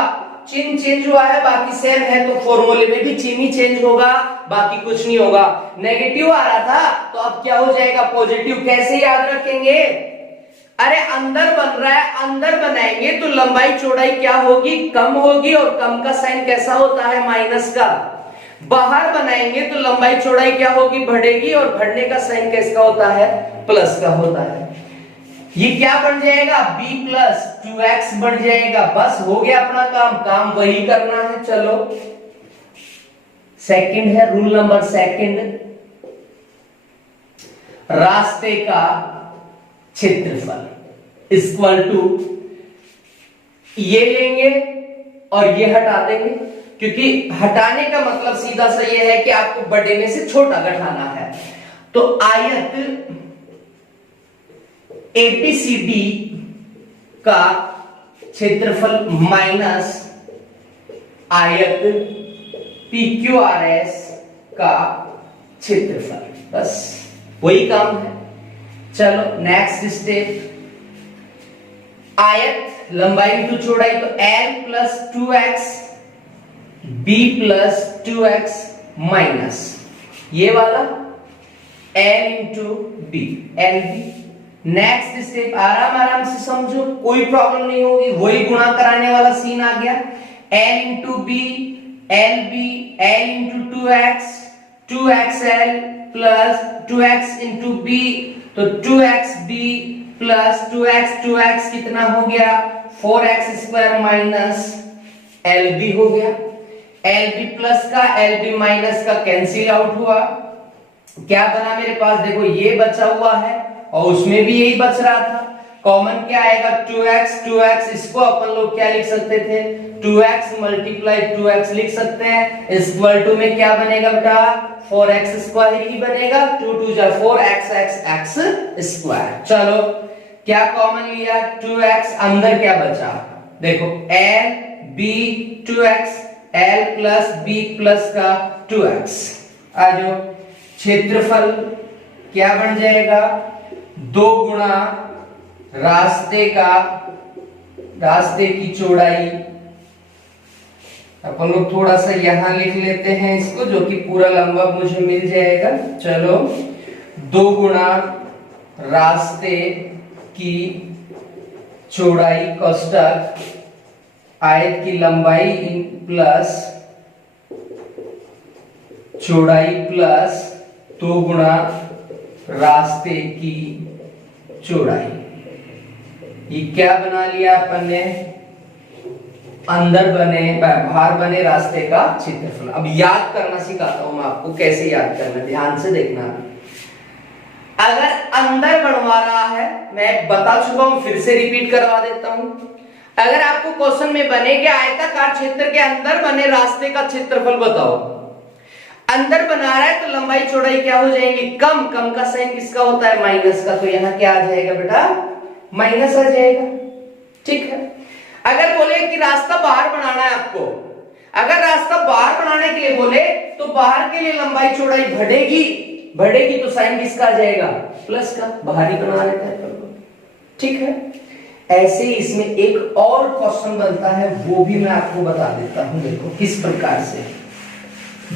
चिन्ह चेंज हुआ है, बाकी सेम है, तो फॉर्मूले में भी चिन्ह ही चेंज होगा, बाकी कुछ नहीं होगा। नेगेटिव आ रहा था तो अब क्या हो जाएगा, पॉजिटिव। कैसे याद रखेंगे, अरे अंदर बन रहा है, अंदर बनाएंगे तो लंबाई चौड़ाई क्या होगी, कम होगी, और कम का साइन कैसा होता है, माइनस का। बाहर बनाएंगे तो लंबाई चौड़ाई क्या होगी, बढ़ेगी, और बढ़ने का साइन कैसा होता है, प्लस का होता है। ये क्या बन जाएगा, b प्लस 2x बन जाएगा। बस हो गया अपना काम, काम वही करना है। चलो सेकंड है, रूल नंबर सेकंड, रास्ते का क्षेत्रफल इक्वल टू, ये लेंगे और ये हटा देंगे, क्योंकि हटाने का मतलब सीधा सा ये है कि आपको बड़े में से छोटा घटाना है। तो आयत एबीसीडी का क्षेत्रफल माइनस आयत पीक्यूआरएस का क्षेत्रफल, बस वही काम है। चलो नेक्स्ट स्टेप, आयत लंबाई इंटू चौड़ाई, तो L plus 2x B plus 2x माइनस ये वाला L into B, L B. Next step आराम से समझो, कोई प्रॉब्लम नहीं होगी, वही गुणा कराने वाला सीन आ गया। L into B, L B, L into 2x, 2xl plus 2x into B, तो 2xb प्लस 2x कितना हो गया, 4x स्क्वायर माइनस lb हो गया। lb प्लस का lb माइनस का कैंसिल आउट हुआ, क्या बना मेरे पास, देखो ये बचा हुआ है और उसमें भी यही बच रहा था। कॉमन क्या आएगा, 2x, इसको अपन लोग क्या लिख सकते थे, 2x मल्टीप्लाई 2x लिख सकते हैं। इक्वल टू में क्या बनेगा बेटा, 4x स्क्वायर ही बनेगा, 2 2 जा 4x स्क्वायर। चलो क्या कॉमन लिया, 2x, अंदर क्या बचा, देखो l b 2x, l plus b plus का 2x। आ जाओ, क्षेत्रफल क्या बन जाएगा, 2 गुणा रास्ते की चौड़ाई, अपन लोग थोड़ा सा यहां लिख लेते हैं इसको, जो कि पूरा लंबा मुझे मिल जाएगा। चलो 2 गुणा रास्ते की चौड़ाई कोष्टक आयत की लंबाई प्लस चौड़ाई प्लस 2 गुणा रास्ते की चौड़ाई। ये क्या बना लिया अपन ने, अंदर बने बाहर बने रास्ते का क्षेत्रफल। अब याद करना सिखाता हूं मैं आपको, कैसे याद करना, ध्यान से देखना। अगर अंदर बढ़वा रहा है, मैं बता चुका हूं, फिर से रिपीट करवा देता हूं। अगर आपको क्वेश्चन में बने कि आयताकार क्षेत्र के अंदर बने रास्ते का क्षेत्रफल बताओ, अंदर बना रहा है तो लंबाई चौड़ाई क्या हो जाएंगी, कम। कम का साइन किसका होता है, माइनस का, तो यहां क्या आ जाएगा बेटा, माइनस आ जाएगा। ठीक है। अगर बोले कि रास्ता बाहर बनाना है आपको, अगर रास्ता बाहर बनाने के लिए बोले तो बाहर के लिए लंबाई चौड़ाई बढ़ेगी तो साइन किसका आ जाएगा, प्लस का, बाहर ही बना लेते हैं। ठीक है। ऐसे ही इसमें एक और क्वेश्चन बनता है, वो भी मैं आपको बता देता हूं। देखो किस प्रकार से,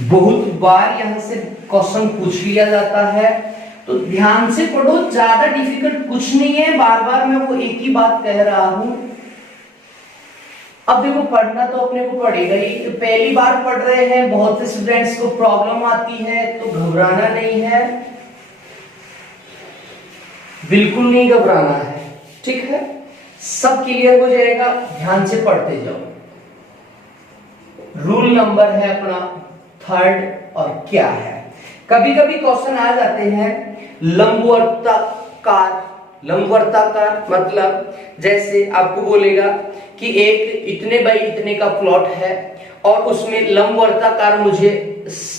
बहुत बार यहां से क्वेश्चन पूछ लिया जाता है, तो ध्यान से पढ़ो, ज्यादा डिफिकल्ट कुछ नहीं है। बार बार मैं वो एक ही बात कह रहा हूं। अब देखो पढ़ना तो अपने को पड़ेगा ही, तो पहली बार पढ़ रहे हैं, बहुत से स्टूडेंट्स को प्रॉब्लम आती है, तो घबराना नहीं है, बिल्कुल नहीं घबराना है। ठीक है, सब क्लियर हो जाएगा, ध्यान से पढ़ते जाओ। रूल नंबर है अपना 3rd, और क्या है, कभी कभी क्वेश्चन आ जाते हैं लंबवर्ताकार। लंबवर्ताकार मतलब जैसे आपको बोलेगा कि एक इतने बाई इतने का प्लॉट है और उसमें लंबवर्ताकार मुझे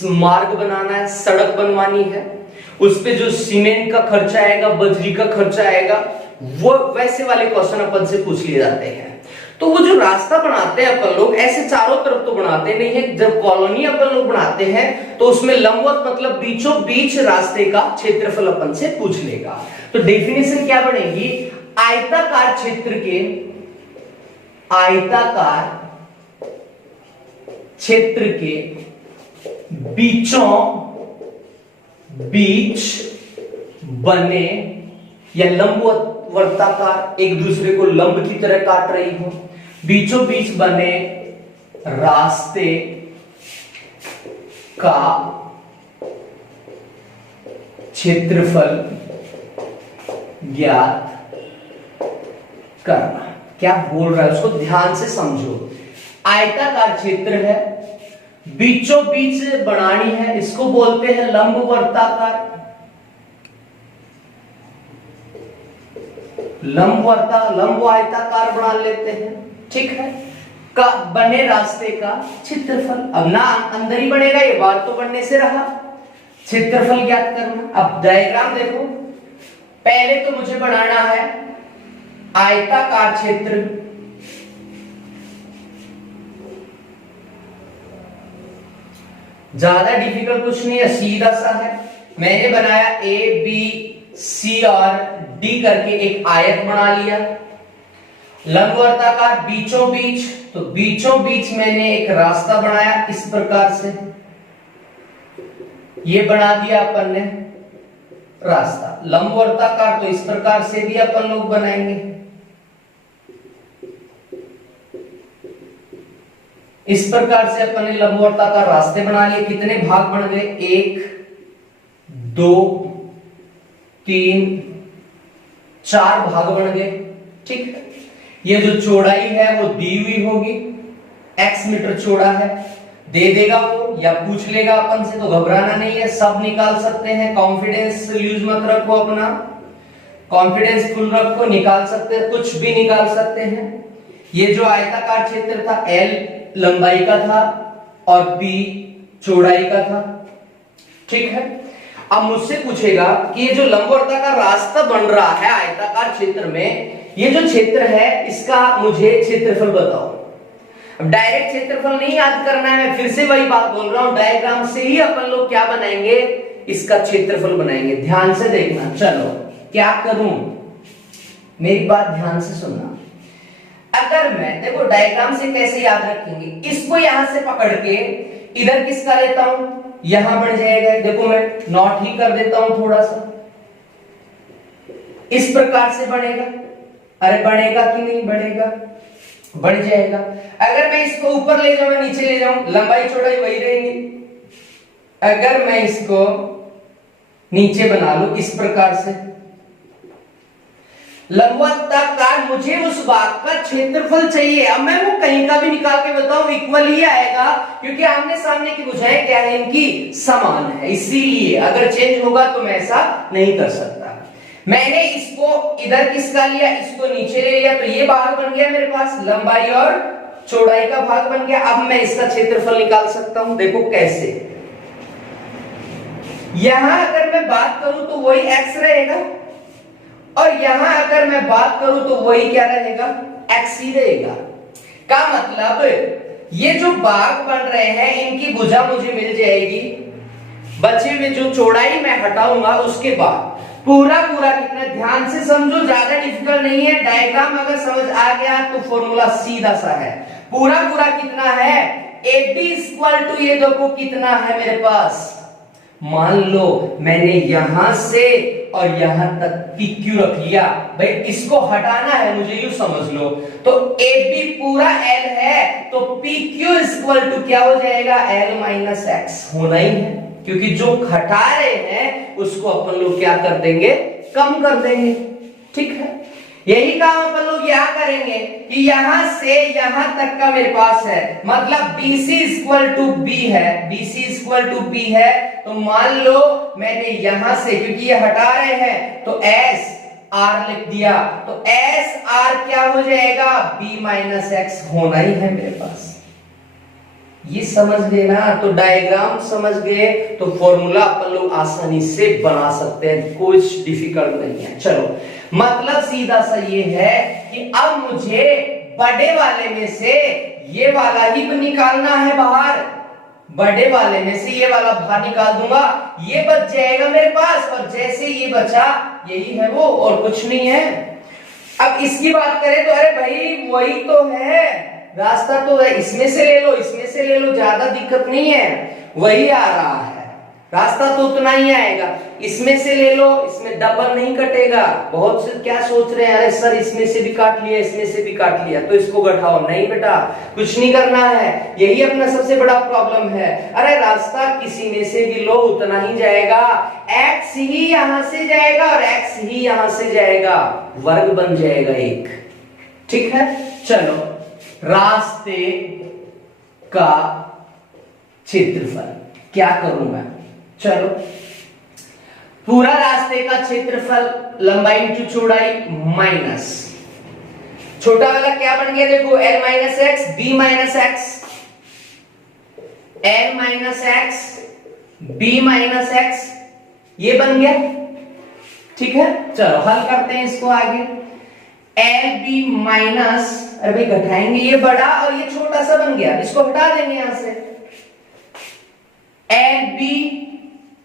मार्ग बनाना है, सड़क बनवानी है, उस पे जो सीमेंट का खर्चा आएगा, बजरी का खर्चा आएगा, वो वैसे वाले क्वेश्चन अपन से पूछ लिए जाते हैं। तो वो जो रास्ता बनाते हैं अपन लोग, ऐसे चारों तरफ तो बनाते नहीं है। जब कॉलोनी अपन लोग बनाते हैं तो उसमें लंबवत मतलब बीचों बीच रास्ते का क्षेत्रफल अपन से पूछ लेगा। तो डेफिनेशन क्या बनेगी, आयताकार क्षेत्र के, आयताकार क्षेत्र के बीचों बीच बने, या लंबवर्ताकार एक दूसरे को लंब की तरह काट रही हो, बीचों बीच बने रास्ते का क्षेत्रफल ज्ञात करना। क्या बोल रहा है उसको ध्यान से समझो। आयताकार क्षेत्र है, बीचों बीच बनानी है, इसको बोलते हैं लंबवर्ताकार। लंब आयताकार बना लेते हैं। ठीक है, का बने रास्ते का क्षेत्रफल, अब ना अंदर ही बनेगा, ये बात तो बनने से रहा, क्षेत्रफल ज्ञात करना। अब डायग्राम देखो, पहले तो मुझे बनाना है आयताकार क्षेत्र, ज्यादा डिफिकल्ट कुछ नहीं है, सीधा सा है। मैंने बनाया ए बी सी और डी करके एक आयत बना लिया। लंबवर्ताकार बीचों बीच, तो बीचों बीच मैंने एक रास्ता बनाया इस प्रकार से, ये बना दिया अपन ने रास्ता। लंबवर्ताकार तो इस प्रकार से भी अपन लोग बनाएंगे, इस प्रकार से अपन ने लंबवर्ताकार रास्ते बना लिए। कितने भाग बन गए, 1 2 3 4 भाग बन गए। ठीक है, ये जो चौड़ाई है वो दी हुई होगी, x मीटर चौड़ा है, दे देगा वो या पूछ लेगा अपन से, तो घबराना नहीं है, सब निकाल सकते हैं। कॉन्फिडेंस लूज मत रखो, अपना कॉन्फिडेंस फुल रखो, निकाल सकते हैं, कुछ भी निकाल सकते हैं। ये जो आयताकार क्षेत्र था, L लंबाई का था और P चौड़ाई का था। ठीक है, अब मुझसे पूछेगा कि ये जो लंबवर्ताकार रास्ता बन रहा है आयताकार क्षेत्र में, ये जो क्षेत्र है इसका मुझे क्षेत्रफल बताओ। अब डायरेक्ट क्षेत्रफल नहीं याद करना है, मैं फिर से वही बात बोल रहा हूं, डायग्राम से ही अपन लोग क्या बनाएंगे, इसका क्षेत्रफल बनाएंगे। ध्यान से देखना। चलो क्या करूं, मेरी बात ध्यान से सुनना। अगर मैं, देखो डायग्राम से कैसे याद रखेंगे, इसको यहां से पकड़ के इधर किसका लेता हूं, यहां बढ़ जाएगा। देखो मैं नॉट ही कर देता हूं थोड़ा सा, इस प्रकार से बढ़ेगा। अरे बढ़ेगा कि नहीं बढ़ेगा, बढ़ जाएगा। अगर मैं इसको ऊपर ले जाऊं, नीचे ले जाऊं, लंबाई चौड़ाई वही रहेगी। अगर मैं इसको नीचे बना लूं इस प्रकार से, लंबवर्ताकार, मुझे उस भाग का क्षेत्रफल चाहिए। अब मैं वो कहीं का भी निकाल के बताऊं इक्वल ही आएगा, क्योंकि आमने सामने की भुजाएं क्या है, इनकी समान है। इसीलिए अगर चेंज होगा तो मैं ऐसा नहीं कर सकता। मैंने इसको इधर किसका लिया, इसको नीचे ले लिया, तो ये भाग बन गया मेरे पास, लंबाई और चौड़ाई का भाग बन गया। अब मैं इसका क्षेत्रफल निकाल सकता हूं, देखो कैसे। यहां अगर मैं बात करूं तो वही x रहेगा, और यहां अगर मैं बात करूं तो वही क्या रहेगा, x ही रहेगा। का मतलब ये जो भाग बन रहे हैं इनकी भुजा मुझे मिल जाएगी, बचे हुए जो चौड़ाई मैं हटाऊंगा उसके बाद पूरा पूरा कितना, ध्यान से समझो, ज्यादा डिफिकल्ट नहीं है। डायग्राम अगर समझ आ गया तो फॉर्मूला सीधा सा है। पूरा पूरा कितना है, AB इक्वल टू, ये देखो कितना है मेरे पास, मान लो मैंने यहां से और यहां तक PQ रख लिया, भाई इसको हटाना है मुझे, यूं समझ लो। तो AB पूरा L है, तो PQ इक्वल टू क्या हो जाएगा, L माइनस x होना ही है, क्योंकि जो हटा रहे हैं उसको अपन लोग क्या कर देंगे, कम कर देंगे। ठीक है, यही काम अपन लोग यहां करेंगे कि यहां से यहां तक का मेरे पास है, मतलब BC इक्वल टू B है, BC इक्वल टू B है, तो मान लो मैंने यहां से, क्योंकि ये हटा रहे हैं, तो S R लिख दिया, तो S R क्या हो जाएगा, B माइनस x होना ही है मेरे पास। ये समझ गए ना, तो डायग्राम समझ गए तो फॉर्मूला अपन लोग आसानी से बना सकते हैं, कुछ डिफिकल्ट नहीं है। चलो, मतलब सीधा सा ये है कि अब मुझे बड़े वाले में से ये वाला ही निकालना है बाहर, बड़े वाले में से ये वाला बाहर निकाल दूंगा, ये बच जाएगा मेरे पास, और जैसे ये बचा यही है वो, और कुछ नहीं है। अब इसकी बात करें तो अरे भाई वही तो है, रास्ता तो है, इसमें से ले लो, इसमें से ले लो, ज्यादा दिक्कत नहीं है, वही आ रहा है, रास्ता तो उतना ही आएगा। इसमें से ले लो, इसमें डबल नहीं कटेगा। बहुत से क्या सोच रहे हैं, अरे सर इसमें से भी काट लिया, इसमें से भी काट लिया, तो इसको घटाओ, नहीं बेटा कुछ नहीं करना है, यही अपना सबसे बड़ा प्रॉब्लम है। अरे रास्ता किसी में से भी लो उतना ही जाएगा, x ही यहां से जाएगा और x ही यहां से जाएगा, वर्ग बन जाएगा एक। ठीक है, चलो, रास्ते का क्षेत्रफल क्या करूं मैं, चलो, पूरा रास्ते का क्षेत्रफल लंबाई इंटू चौड़ाई माइनस छोटा वाला क्या बन गया, देखो L minus x, B minus x, L minus x, B minus x, ये बन गया। ठीक है, चलो हल करते हैं इसको आगे। LB माइनस, अरे भाई घटाएंगे, ये बड़ा और ये छोटा सा बन गया, इसको हटा देंगे यहां से। LB,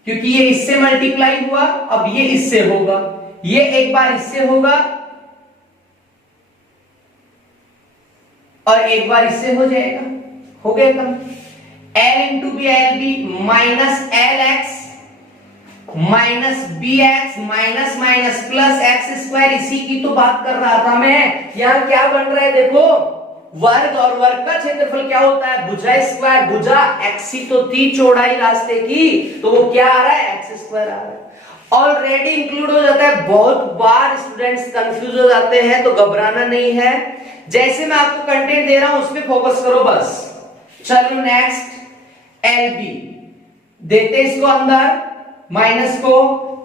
क्योंकि ये इससे मल्टीप्लाई हुआ, अब ये इससे होगा, ये एक बार इससे होगा और एक बार इससे हो जाएगा, हो गया कम। L into B LB minus LX minus BX minus minus plus x square, इसी की तो बात कर रहा था मैं। यहां क्या बन रहा है देखो, वर्ग, और वर्ग का क्षेत्रफल क्या होता है, भुजा स्क्वायर, भुजा x ही तो थी चौड़ाई रास्ते की, तो वो क्या आ रहा है, x स्क्वायर आ रहा है। ऑलरेडी इंक्लूड हो जाता है, बहुत बार स्टूडेंट्स कंफ्यूज हो जाते हैं, तो घबराना नहीं है, जैसे मैं आपको कंटेंट दे रहा हूं उस पर फोकस करो बस। चलो नेक्स्ट, LB देते इसको अंदर माइनस को,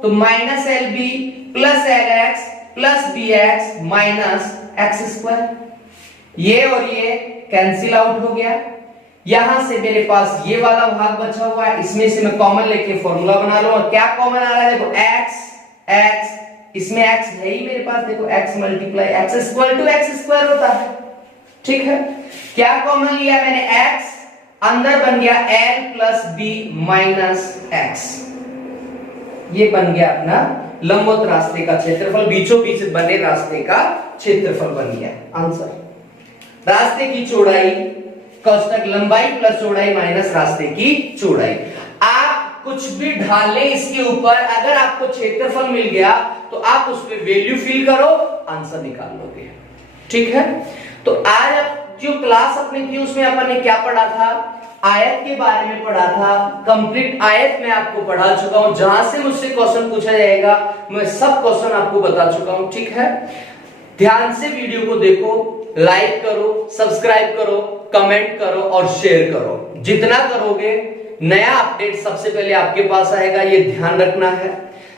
तो minus LB plus LX plus BX minus x square, ये और ये कैंसिल आउट हो गया। यहां से मेरे पास ये वाला भाग बचा हुआ है, इसमें से मैं कॉमन लेके फॉर्मूला बना लो, और क्या कॉमन आ रहा है देखो, x, इसमें x है ही मेरे पास, देखो x multiply x equal to x square होता है। ठीक है, क्या कॉमन लिया मैंने, x, अंदर बन गया L plus B minus x, ये बन गया अपना लंबवत रास्ते का क्षेत्रफल, बीचों बीच बने रास्ते का क्षेत्रफल बन गया आंसर। रास्ते की चौड़ाई कोष्टक लंबाई प्लस चौड़ाई माइनस रास्ते की चौड़ाई। आप कुछ भी डाल लें इसके ऊपर, अगर आपको क्षेत्रफल मिल गया तो आप उस पर वैल्यू फिल करो, आंसर निकाल लोगे। ठीक है, तो आज जो क्लास अपनी थी उसमें अपन ने क्या पढ़ा था, आयत के बारे में पढ़ा था, कंप्लीट आयत में आपको पढ़ा चुका हूं, जहां से मुझसे क्वेश्चन पूछा जाएगा मैं सब क्वेश्चन आपको बता चुका हूं। ठीक है, ध्यान से वीडियो को देखो, लाइक करो, सब्सक्राइब करो, कमेंट करो और शेयर करो। जितना करोगे नया अपडेट सबसे पहले आपके पास आएगा, ये ध्यान रखना है।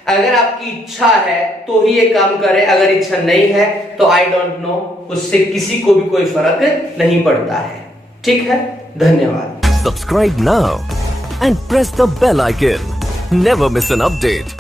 अगर आपकी इच्छा है तो ही ये काम करें, अगर इच्छा नहीं है तो आई डोंट नो, उससे किसी को भी कोई फर्क नहीं पड़ता है। ठीक है, धन्यवाद। Subscribe now and press the bell icon. Never miss an update.